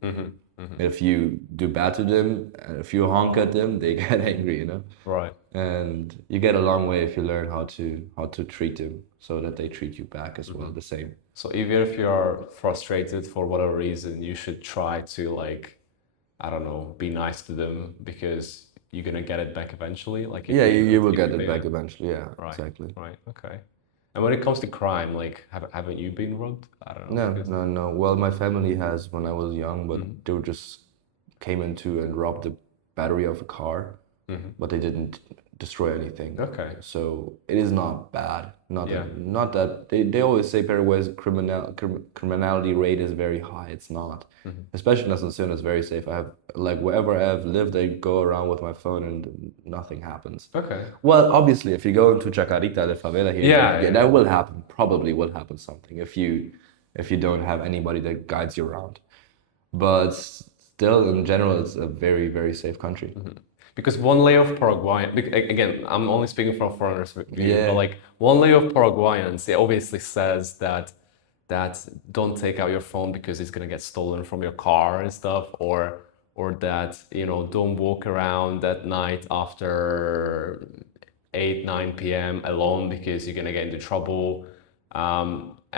If you do bad to them, if you honk at them, they get angry, you know. Right. And you get a long way if you learn how to treat them so that they treat you back as well the same. So even if you are frustrated for whatever reason, you should try to like, I don't know, be nice to them, because you're gonna get it back eventually. Like yeah, you will get it back eventually. Yeah, right, exactly. Right. Okay. And when it comes to crime, like, haven't you been robbed? I don't know. No. Well, my family has when I was young, but they just came into and robbed the battery of a car, but they didn't destroy anything. Okay. So it is not bad. Not that they always say Paraguay's criminality rate is very high. It's not. Especially in Asunción, it's very safe. I have like wherever I have lived, I go around with my phone and nothing happens. Okay. Well, obviously, if you go into Chacarita, the favela here, that will happen. Probably will happen something if you don't have anybody that guides you around. But still in general it's a very, very safe country. Because one layer of Paraguayan, again, I'm only speaking from foreigners' view, Yeah. but like one layer of Paraguayans, it obviously says that don't take out your phone because it's gonna get stolen from your car and stuff, or that, you know, don't walk around at night after 8, 9 p.m. alone because you're gonna get into trouble.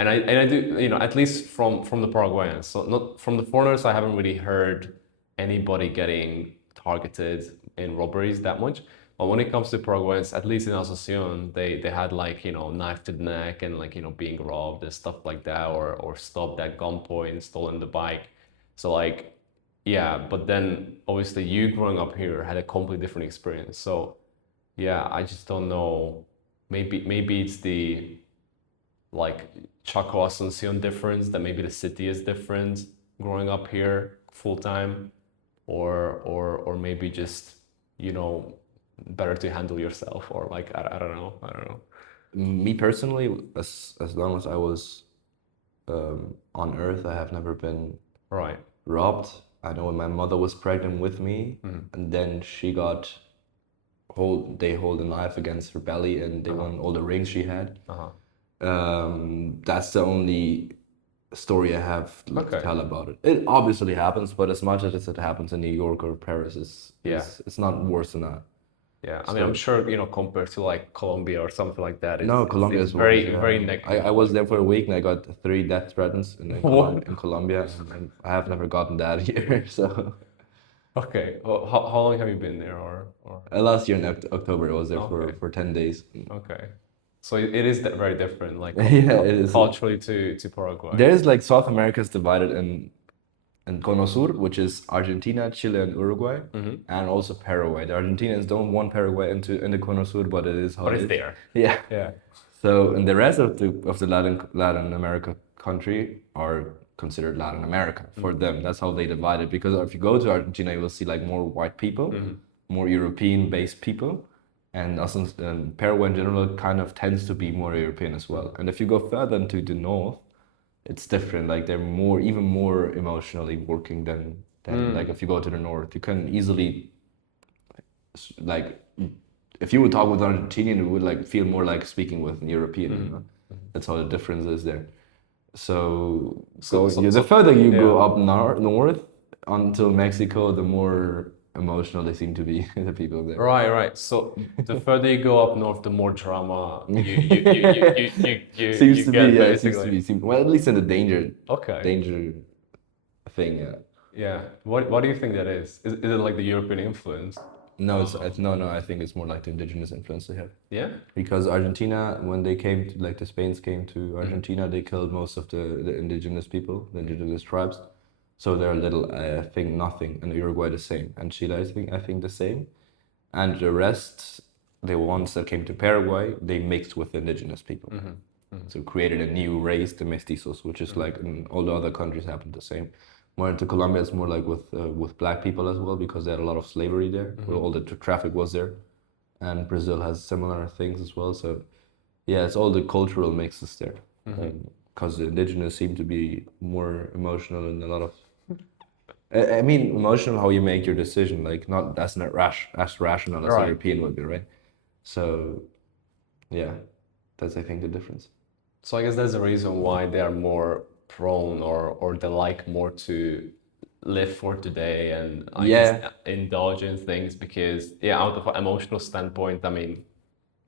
And I do, you know, at least from the Paraguayans, so not from the foreigners, I haven't really heard anybody getting targeted in robberies that much. But when it comes to Paraguayans, at least in Asunción, they had like, you know, knife to the neck and like, you know, being robbed and stuff like that, or stopped at gunpoint, stolen the bike. So like, yeah, but then obviously you growing up here had a completely different experience. So yeah, I just don't know. Maybe it's the like Chaco Asunción difference, that maybe the city is different growing up here full time, or maybe just, you know, better to handle yourself, or like I don't know. Me personally, as long as I was on Earth, I have never been Right. robbed. I know when my mother was pregnant with me, and then she got they hold a knife against her belly, and they won all the rings she had. That's the only story I have to tell about it. It obviously happens, but as much as it happens in New York or Paris, it's not worse than that. Yeah, I mean, I'm sure, you know, compared to like Colombia or something like that, No, Colombia it's is very, worse, yeah. very negative. I was there for a week and I got 3 death threats in Colombia, and I have never gotten that here. So Okay, well, how long have you been there, or? last year in October, I was there Okay. for 10 days. Okay, so it is very different, like Yeah, it is. culturally to Paraguay. There's like South America is divided in Cono Sur, which is Argentina, Chile, and Uruguay, and also Paraguay. The Argentinians don't want Paraguay into the Cono Sur, but it is how But it it's is. there. Yeah. Yeah. So, and the rest of the Latin America country are considered Latin America for them. That's how they divide it. Because if you go to Argentina, you will see like more white people, more European-based people, and Paraguay in general kind of tends to be more European as well. And if you go further into the north, it's different. Like they're even more emotionally working than like if you go to the north, you can easily like if you would talk with an Argentinian, you would like feel more like speaking with an European. You know? That's how the difference is there. So the further you go up north until Mexico, the more emotional they seem to be, the people there. Right. So the further you go up north, the more drama you Seems to get, be, yeah, basically. well, at least in the danger Okay. thing, yeah. Yeah. What do you think that is? Is it like the European influence? No, I think it's more like the indigenous influence they have. Yeah. Because Argentina, when they came to, like the Spains came to Argentina, they killed most of the indigenous people, the indigenous tribes. So they're a little, I think nothing, and Uruguay the same, and Chile I think the same, and the rest, the ones that came to Paraguay, they mixed with the indigenous people, so created a new race, the mestizos, which is like in all the other countries happened the same. More into Colombia, it's more like with black people as well, because they had a lot of slavery there, where all the traffic was there, and Brazil has similar things as well. So yeah, it's all the cultural mixes there, because the indigenous seem to be more emotional and a lot of. I mean, emotional how you make your decision, like not as rational as a European would be, right? So, yeah, that's I think the difference. So I guess that's the reason why they are more prone, or they like more to live for today and I guess indulge in things, because out of an emotional standpoint, I mean,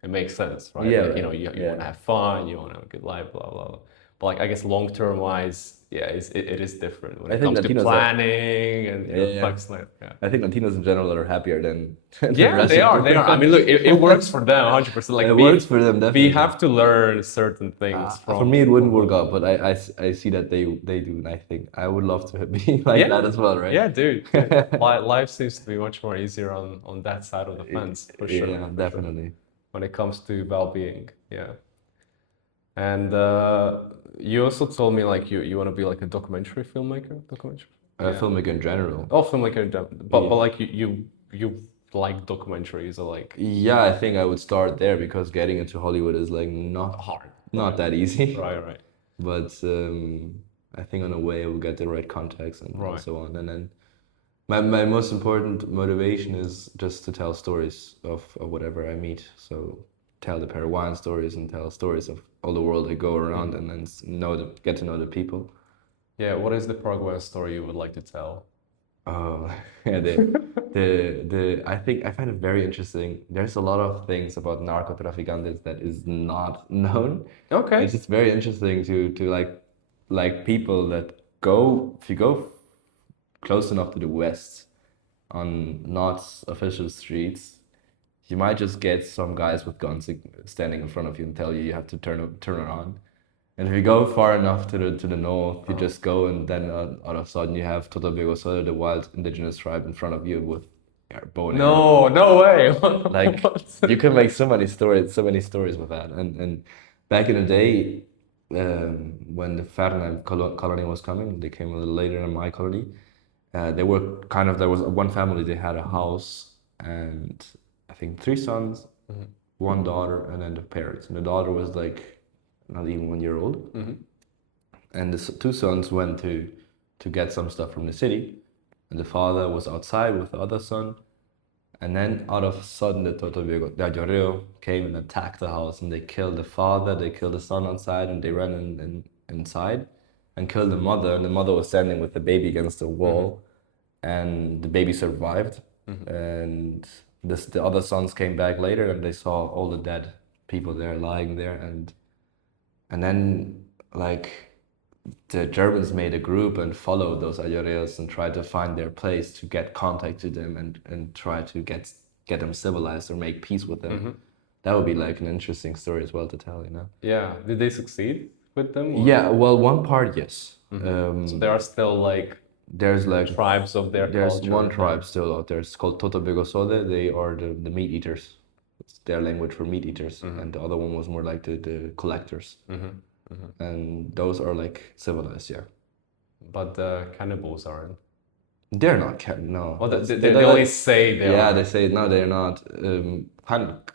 it makes sense, right? Yeah, like, you know, you want to have fun, you want to have a good life, blah blah blah. But like I guess long term wise, it is different when it comes to planning and things like that. I think Latinos in general are happier than the rest they of are. I mean, look, it works for them 100%. Like it works for them definitely. We have to learn certain things from. For me, it wouldn't work out, but I see that they do, and I think I would love to be like that as well, right? Yeah, dude. Life seems to be much more easier on that side of the fence, for sure. Yeah, definitely. When it comes to well-being, yeah. And you also told me like you want to be like a documentary filmmaker, filmmaker in general. Oh, filmmaker in general. But like you like documentaries, or like. Yeah, I think I would start there, because getting into Hollywood is like not hard, not that easy. Right. But I think on the way I will get the right contacts and so on, and then My most important motivation is just to tell stories of whatever I meet. So tell the Paraguayan stories and tell stories of all the world I go around, and then get to know the people. Yeah, what is the Paraguayan story you would like to tell? Oh, yeah, I think I find it very interesting. There's a lot of things about narcotraficantes that is not known. Okay. It's just very interesting to like people that go, if you go close enough to the west on not official streets, you might just get some guys with guns standing in front of you and tell you have to turn around. And if you go far enough to the north, you just go, and then all of a sudden you have Totobegoso, the wild indigenous tribe, in front of you with bow and arrow. No way. Like you can make so many stories with that. And back in the day, when the Ferdinand colony was coming, they came a little later than my colony. They were there was one family. They had a house, and I think 3 sons, one daughter, and then the parents. And the daughter was like not even 1 year old. And the 2 sons went to get some stuff from the city, and the father was outside with the other son. And then out of a sudden, the Aylloreo came and attacked the house, and they killed the father, they killed the son outside, and they ran inside and killed the mother. And the mother was standing with the baby against the wall, and the baby survived. And the other sons came back later, and they saw all the dead people there lying there, and then like the Germans made a group and followed those Ayoreos and tried to find their place to get contact to them and try to get them civilized or make peace with them. That would be like an interesting story as well to tell, you know? Yeah. Did they succeed with them? Or? Yeah, well, one part, yes. So there are still like There's like tribes of their there's culture. one tribe still out there. It's called Totobegosode. They are the meat eaters. It's their language for meat eaters. And the other one was more like the collectors. And those are like civilized, yeah. But the cannibals aren't. They're not no. Well, That's- they only say they Yeah, are. they say no, they're not.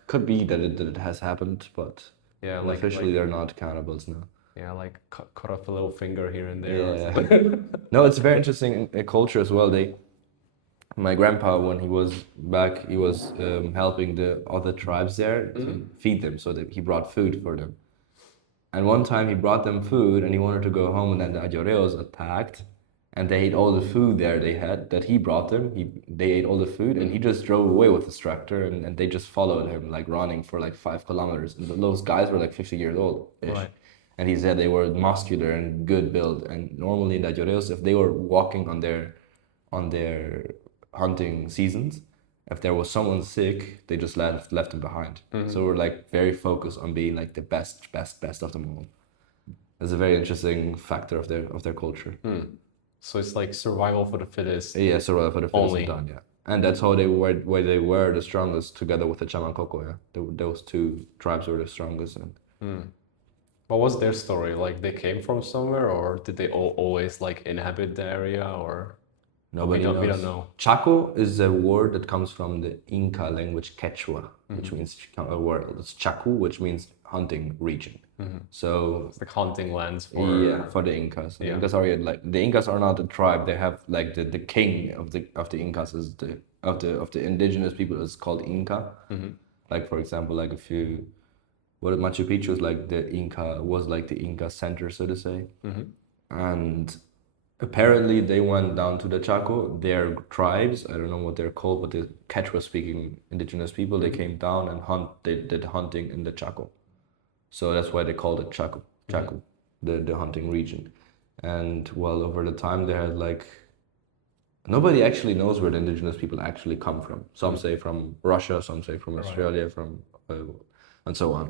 Could be that it has happened, but Yeah, officially they're not cannibals, no. yeah, like cut off a little finger here and there. Or Yeah. something. No, it's very interesting culture as well. My grandpa, when he was back, he was helping the other tribes there to feed them, so that he brought food for them. And one time he brought them food, and he wanted to go home, and then the Ayoreos attacked, and they ate all the food there they had that he brought them. They ate all the food, and he just drove away with his tractor, and they just followed him, like running for like 5 kilometers. And those guys were like 50 years old. Right. And he said they were muscular and good build. And normally in the Ayoreos, if they were walking on their hunting seasons, if there was someone sick, they just left them behind. So we're like very focused on being like the best of them all. It's a very interesting factor of their culture. So it's like survival for the fittest. Yeah, survival for the fittest Only. done, yeah. And that's how they were the strongest together with the Chamacoco, yeah. Those 2 tribes were the strongest. And What was their story? Like they came from somewhere, or did they always like inhabit the area, or nobody we don't knows. know. Chaco is a word that comes from the Inca language Quechua, which means a word. It's Chaco, which means hunting region. So It's like hunting lands for. yeah, for the Incas. The Incas are like the Incas are not a tribe. They have like the king of the Incas is of the indigenous people is called Inca. Like for example, like if you Machu Picchu is like the Inca center, so to say. And apparently they went down to the Chaco. Their tribes, I don't know what they're called, but the Quechua-speaking indigenous people, they came down and they did hunting in the Chaco. So that's why they called it Chaco, the hunting region. And well, over the time they had like, nobody actually knows where the indigenous people actually come from. Some say from Russia, some say from Australia, from and so on.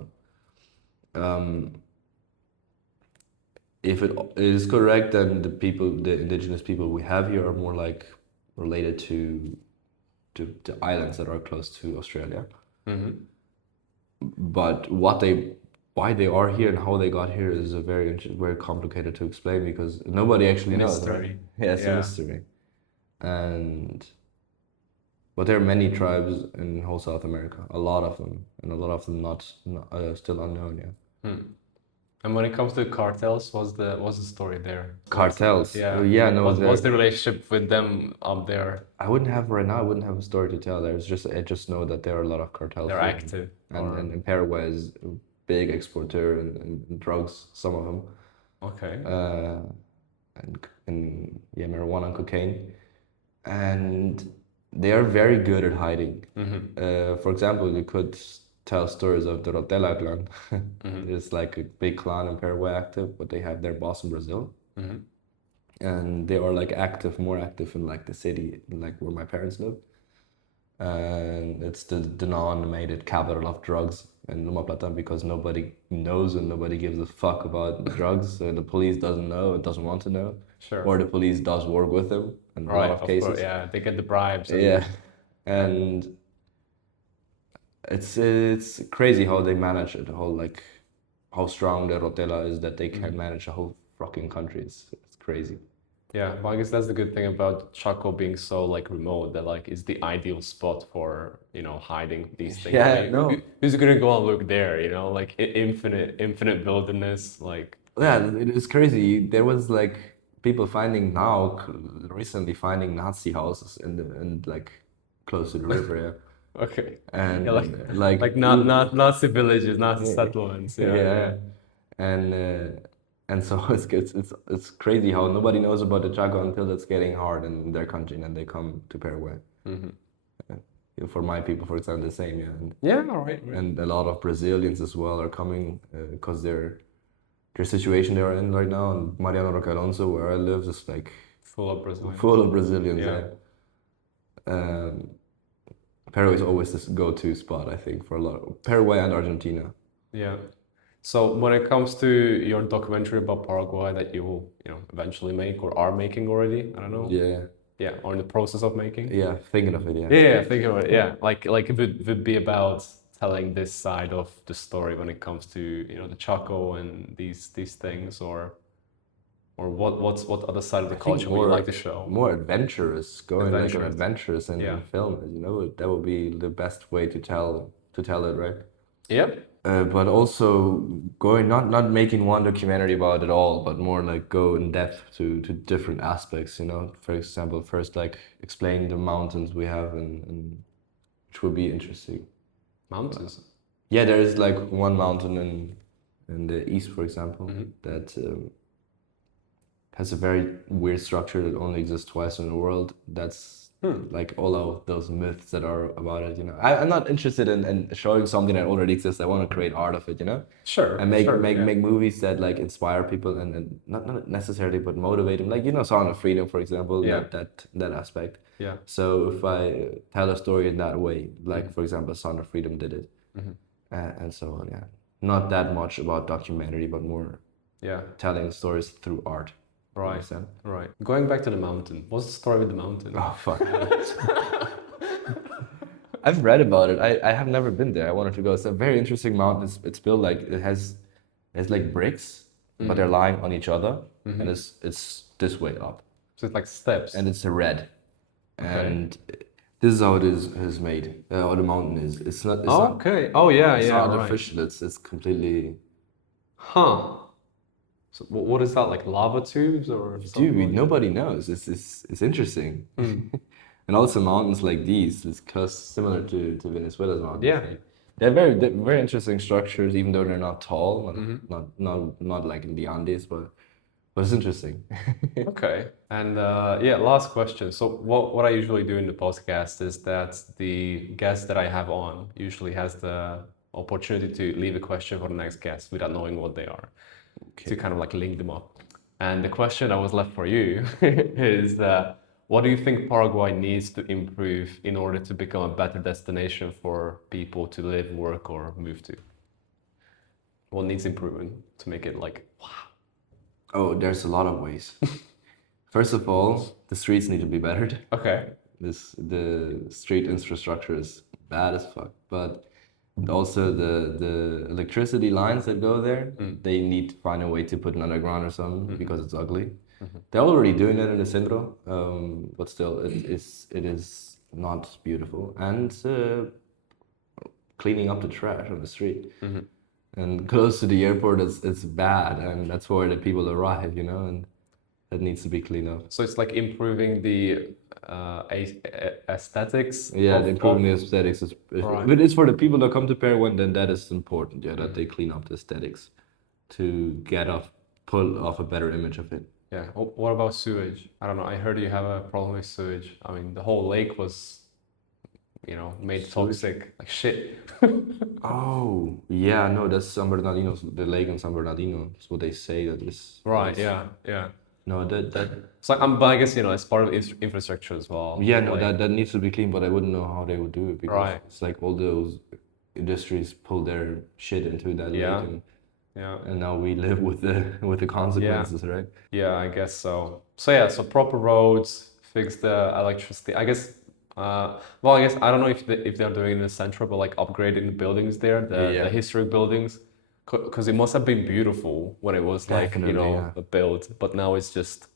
If it is correct, then the indigenous people we have here are more like related to the islands that are close to Australia. But why they are here and how they got here is a very complicated to explain, because nobody actually knows. Right? Mystery. Yeah, it's a mystery. But there are many tribes in whole South America, a lot of them, and a lot of them not still unknown. Yeah. And when it comes to cartels, what's the story there? Cartels. Yeah. Yeah, no, What's the relationship with them up there? I wouldn't have a story to tell. I just know that there are a lot of cartels. They're here. active. And Paraguay is a big exporter in drugs, some of them. Okay. And yeah, marijuana and cocaine. And they are very good at hiding. For example, you could tell stories of the Rotella clan. It's like a big clan in Paraguay active, but they have their boss in Brazil. And they are like more active in like the city, like where my parents live. And it's the denominated capital of drugs in Loma Plata because nobody knows and nobody gives a fuck about drugs. So the police doesn't know, it doesn't want to know. Sure. Or the police does work with them in a lot of cases. Course, yeah, they get the bribes. And... Yeah, and it's crazy how they manage it. How strong the Rotella is that they can manage a whole fucking country. It's crazy. Yeah, well, I guess that's the good thing about Chaco being so like remote that like it's the ideal spot for hiding these things. Yeah, like, no. Who's gonna go and look there? Like infinite wilderness. Like yeah, it is crazy. There was like people recently finding Nazi houses in like close to the river. Yeah. Okay. And yeah, like not Nazi villages, Nazi settlements. Yeah. And so it's crazy how nobody knows about the Chaco until it's getting hard in their country and they come to Paraguay. For my people, for example, the same. Yeah. All right. And a lot of Brazilians as well are coming because their situation they are in right now. And Mariano Roque Alonso, where I live, is like full of Brazilians. Full of Brazilians. Yeah. Paraguay is always this go-to spot, I think, for a lot of Paraguay and Argentina. Yeah. So when it comes to your documentary about Paraguay that you will, eventually make or are making already, I don't know. Yeah. Yeah, or in the process of making. Yeah, thinking of it. Yeah. Yeah, thinking of it. Yeah, like if it would be about telling this side of the story when it comes to the Chaco and these things, or what other side of the culture would you like to show? More adventurous, like an adventurous and film. That would be the best way to tell it, right? Yep. But also going not making one documentary about it all, but more like go in depth to different aspects. For example, first like explain the mountains we have, and which would be interesting. Mountains. Yeah, there is like one mountain in the east, for example, that has a very weird structure that only exists twice in the world. That's like all of those myths that are about it. I'm not interested in showing something that already exists. I want to create art of it. Sure. And make movies that like inspire people and not necessarily but motivate them. Like Sound of Freedom, for example. Yeah. That aspect. Yeah. So if I tell a story in that way, like for example, Sound of Freedom did it, and so on. Yeah. Not that much about documentary, but more. Yeah. Telling stories through art. Right. Right. Going back to the mountain. What's the story with the mountain? Oh fuck. I've read about it. I have never been there. I wanted to go. It's a very interesting mountain. It's built like it has like bricks, but they're lying on each other, and it's this way up. So it's like steps. And it's a red, and this is how it is made. How the mountain is. It's not. It's okay. Oh yeah, it's yeah. not right. artificial. It's completely. Huh. So what is that, like lava tubes or something? Dude, nobody knows. It's interesting. And also mountains like these, it's similar to Venezuela's mountains. Yeah. They're very interesting structures, even though they're not tall, not like in the Andes, but it's interesting. Okay. And last question. So what I usually do in the podcast is that the guest that I have on usually has the opportunity to leave a question for the next guest without knowing what they are. Okay. To kind of like link them up. And the question that was left for you is what do you think Paraguay needs to improve in order to become a better destination for people to live, work, or move to? What needs improvement to make it like, wow? Oh, there's a lot of ways. First of all, the streets need to be bettered. Okay. The street infrastructure is bad as fuck, but also the electricity lines that go there, they need to find a way to put it underground or something because it's ugly. They're already doing it in the centro, but still it is not beautiful. And cleaning up the trash on the street. and close to the airport it's bad, and that's where the people arrive, and that needs to be cleaned up. So it's like improving the aesthetics. Yeah, of, improving the of, aesthetics Right. if it is for the people that come to Paraguay, then that is important, yeah, that they clean up the aesthetics to pull off a better image of it. Yeah. What about sewage? I don't know. I heard you have a problem with sewage. I mean, the whole lake was, made toxic, like shit. Oh, yeah, no, that's San Bernardino, the lake in San Bernardino. That's what they say that is. Right. Yeah. Yeah. No, that So but I guess it's part of infrastructure as well. yeah, no, Like, that needs to be clean, but I wouldn't know how they would do it because Right. it's like all those industries pull their shit into that Yeah. lake, yeah. and now we live with the consequences, right? Yeah, I guess so. So yeah, so proper roads, fix the electricity. I guess. Well, I guess I don't know if they're doing it in the center, but like upgrading the buildings there, the historic buildings, because it must have been beautiful when it was like Definitely, yeah. built, but now it's just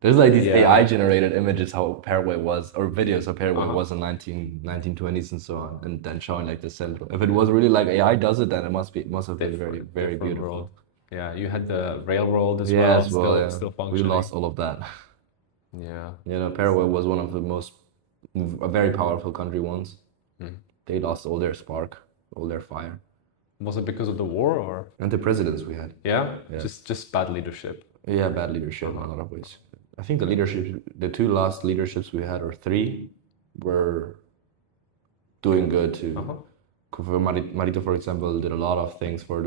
There's like these Yeah. AI generated images how Paraguay was, or videos of Paraguay Uh-huh. was in 1920s and so on, and then showing like the central. If it was really like AI does it, then it must have been very very different beautiful. world. Yeah, you had the railroad as Yeah, well, as well, yeah. still We functioning. lost all of that. Yeah. Paraguay was one of the a very powerful country once. Mm. They lost all their spark, all their fire, Was it because of the war or? and the presidents we had. Yeah, Yeah. just bad leadership. Yeah, bad leadership in a lot of ways. I think the two last leaderships we had, or three, were doing good too. Uh-huh. For Marito, for example, did a lot of things for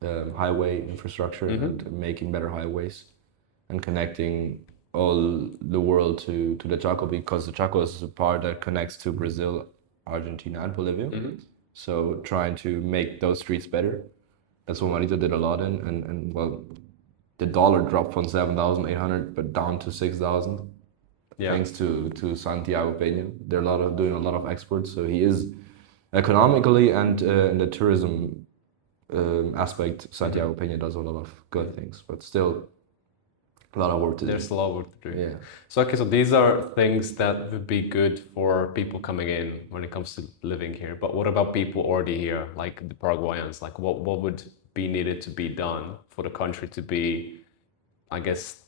the highway infrastructure and making better highways and connecting all the world to the Chaco, because the Chaco is a part that connects to Brazil, Argentina, and Bolivia. So trying to make those streets better. That's what Marito did a lot in, and well, the dollar dropped from 7,800 but down to 6,000. Yeah. Thanks to Santiago Peña. They're doing a lot of exports, so he is economically and in the tourism aspect, Santiago Peña does a lot of good things, but still a lot of work to do. There's a lot of work to do. Yeah. So okay, so these are things that would be good for people coming in when it comes to living here. But what about people already here, like the Paraguayans? Like what would be needed to be done for the country to be, I guess,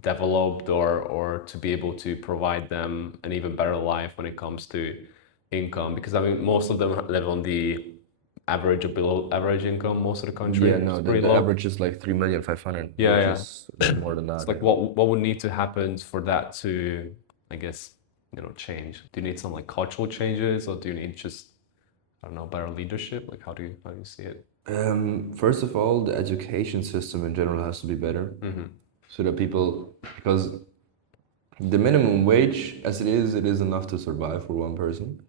developed or to be able to provide them an even better life when it comes to income? Because I mean, most of them live on the average or below average income, most of the country. Yeah, no, It's the pretty low. average is like 3,500,000. Yeah, which yeah. is more than that. It's like what would need to happen for that to, I guess, change? Do you need some like cultural changes, or do you need just, I don't know, better leadership? Like how do you see it? First of all, the education system in general has to be better, so that people, because the minimum wage as it is enough to survive for one person.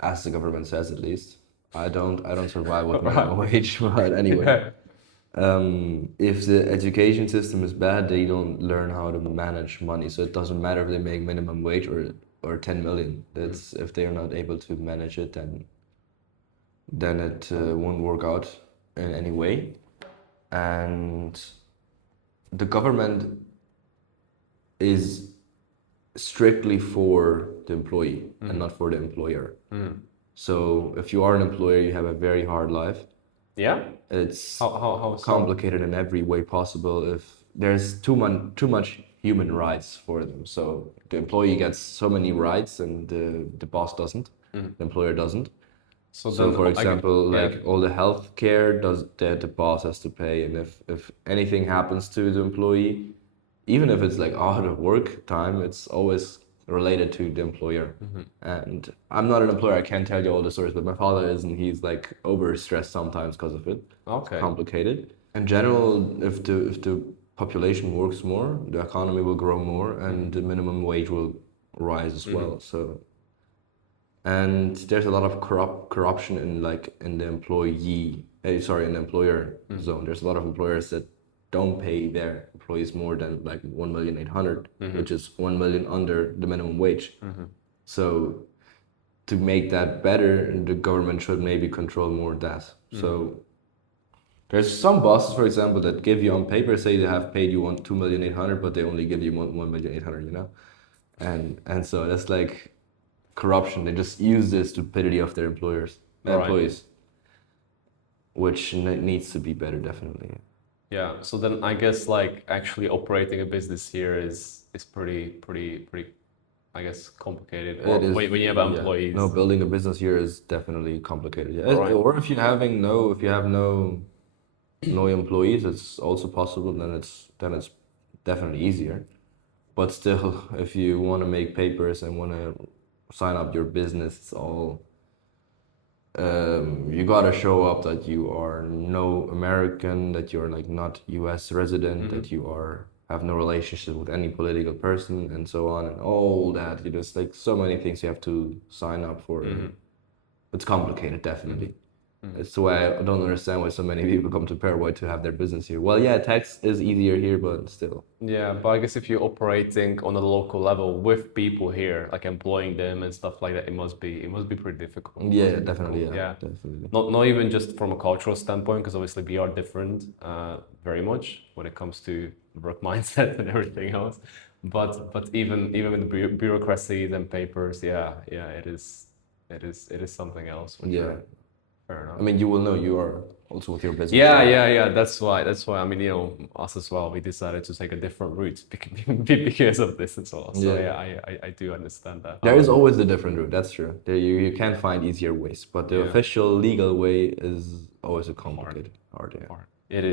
As the government says, at least. I don't survive with minimum wage, but anyway. If the education system is bad, they don't learn how to manage money. So it doesn't matter if they make minimum wage or 10 million. That's if they are not able to manage it, then it won't work out in any way. And the government is strictly for the employee and not for the employer. So if you are an employer, you have a very hard life. Yeah. It's How so? complicated in every way possible. If there's too much human rights for them, so the employee gets so many rights and the boss doesn't, the employer doesn't. So then, for example, yeah. like all the health care the boss has to pay, and if anything happens to the employee, even if it's like out of work time, it's always related to the employer. And I'm not an employer, I can't tell you all the stories, but my father is, and he's like overstressed sometimes because of it. Okay. It's complicated. In general, if the population works more, the economy will grow more, and the minimum wage will rise as well. So, and there's a lot of corruption in the employer zone. There's a lot of employers that don't pay their employees more than like 1,800,000, which is 1 million under the minimum wage. So to make that better, the government should maybe control more of that. So there's some bosses, for example, that give you on paper, say they have paid you 2,800,000, but they only give you 1,800,000, and so that's like corruption. They just use the stupidity of their employers. Right. employees, which needs to be better, definitely. Yeah. So then I guess like actually operating a business here is pretty, I guess, complicated. Or It is, when you have yeah. employees. No, building a business here is definitely complicated. Yeah. Right. Or if you have no employees, it's also possible. Then it's definitely easier. But still, if you want to make papers and want to sign up your business, it's all you gotta show up that you are no American, that you're like not U.S. resident, that you have no relationship with any political person, and so on, and all that. You just like so many things you have to sign up for. It's complicated, definitely. It's why I don't understand why so many people come to Paraguay to have their business here. Well, yeah, tax is easier here, but still. Yeah, but I guess if you're operating on a local level with people here, like employing them and stuff like that, it must be pretty difficult. It Yeah, must be definitely. difficult. Yeah, definitely. Not even just from a cultural standpoint, because obviously we are different very much when it comes to work mindset and everything else. But even with the bureaucracies and papers, yeah, it is something else for Yeah. sure. Fair enough. I mean, you will know you are also with your business. Yeah. That's why. I mean, us as well. We decided to take a different route because of this as well. So Yeah. I do understand that. There is always a different route. That's true. You can find easier ways, but the official legal way is always a complicated, hard. Yeah. It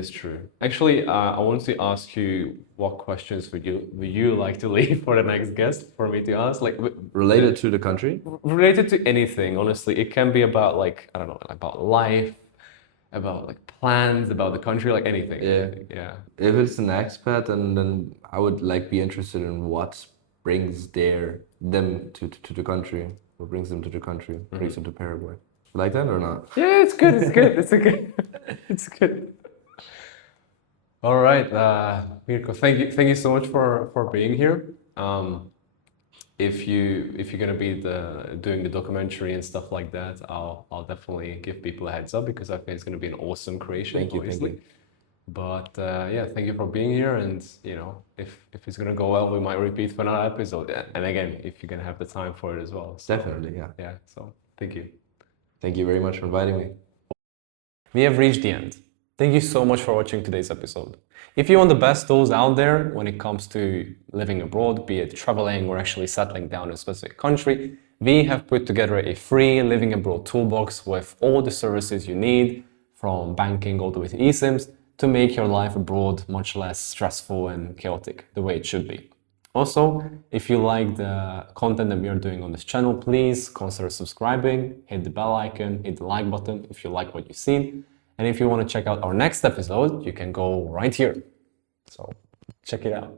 is true. Actually, I want to ask you what questions would you like to leave for the next guest for me to ask, like Related to the country? related to anything. Honestly, it can be about like I don't know, about life, about like plans, about the country, like anything. Yeah. If it's an expat, then I would like be interested in what brings them to the country. What brings them to the country? Brings them to Paraguay. Like that or not? Yeah, it's good. It's good. It's good. All right, Mirko, thank you so much for being here. If you're gonna be doing the documentary and stuff like that, I'll definitely give people a heads up because I think it's gonna be an awesome creation. Thank you. Obviously. But yeah, thank you for being here. And if it's gonna go well, we might repeat for another episode. And again, if you're gonna have the time for it as well. So, Definitely, yeah. Yeah. So thank you. Thank you very much for inviting me. We have reached the end. Thank you so much for watching today's episode. If you want the best tools out there when it comes to living abroad, be it traveling or actually settling down in a specific country, we have put together a free living abroad toolbox with all the services you need, from banking all the way to eSIMs, to make your life abroad much less stressful and chaotic, the way it should be. Also, if you like the content that we are doing on this channel, please consider subscribing, hit the bell icon, hit the like button if you like what you've seen. And if you want to check out our next episode, you can go right here. So check it out.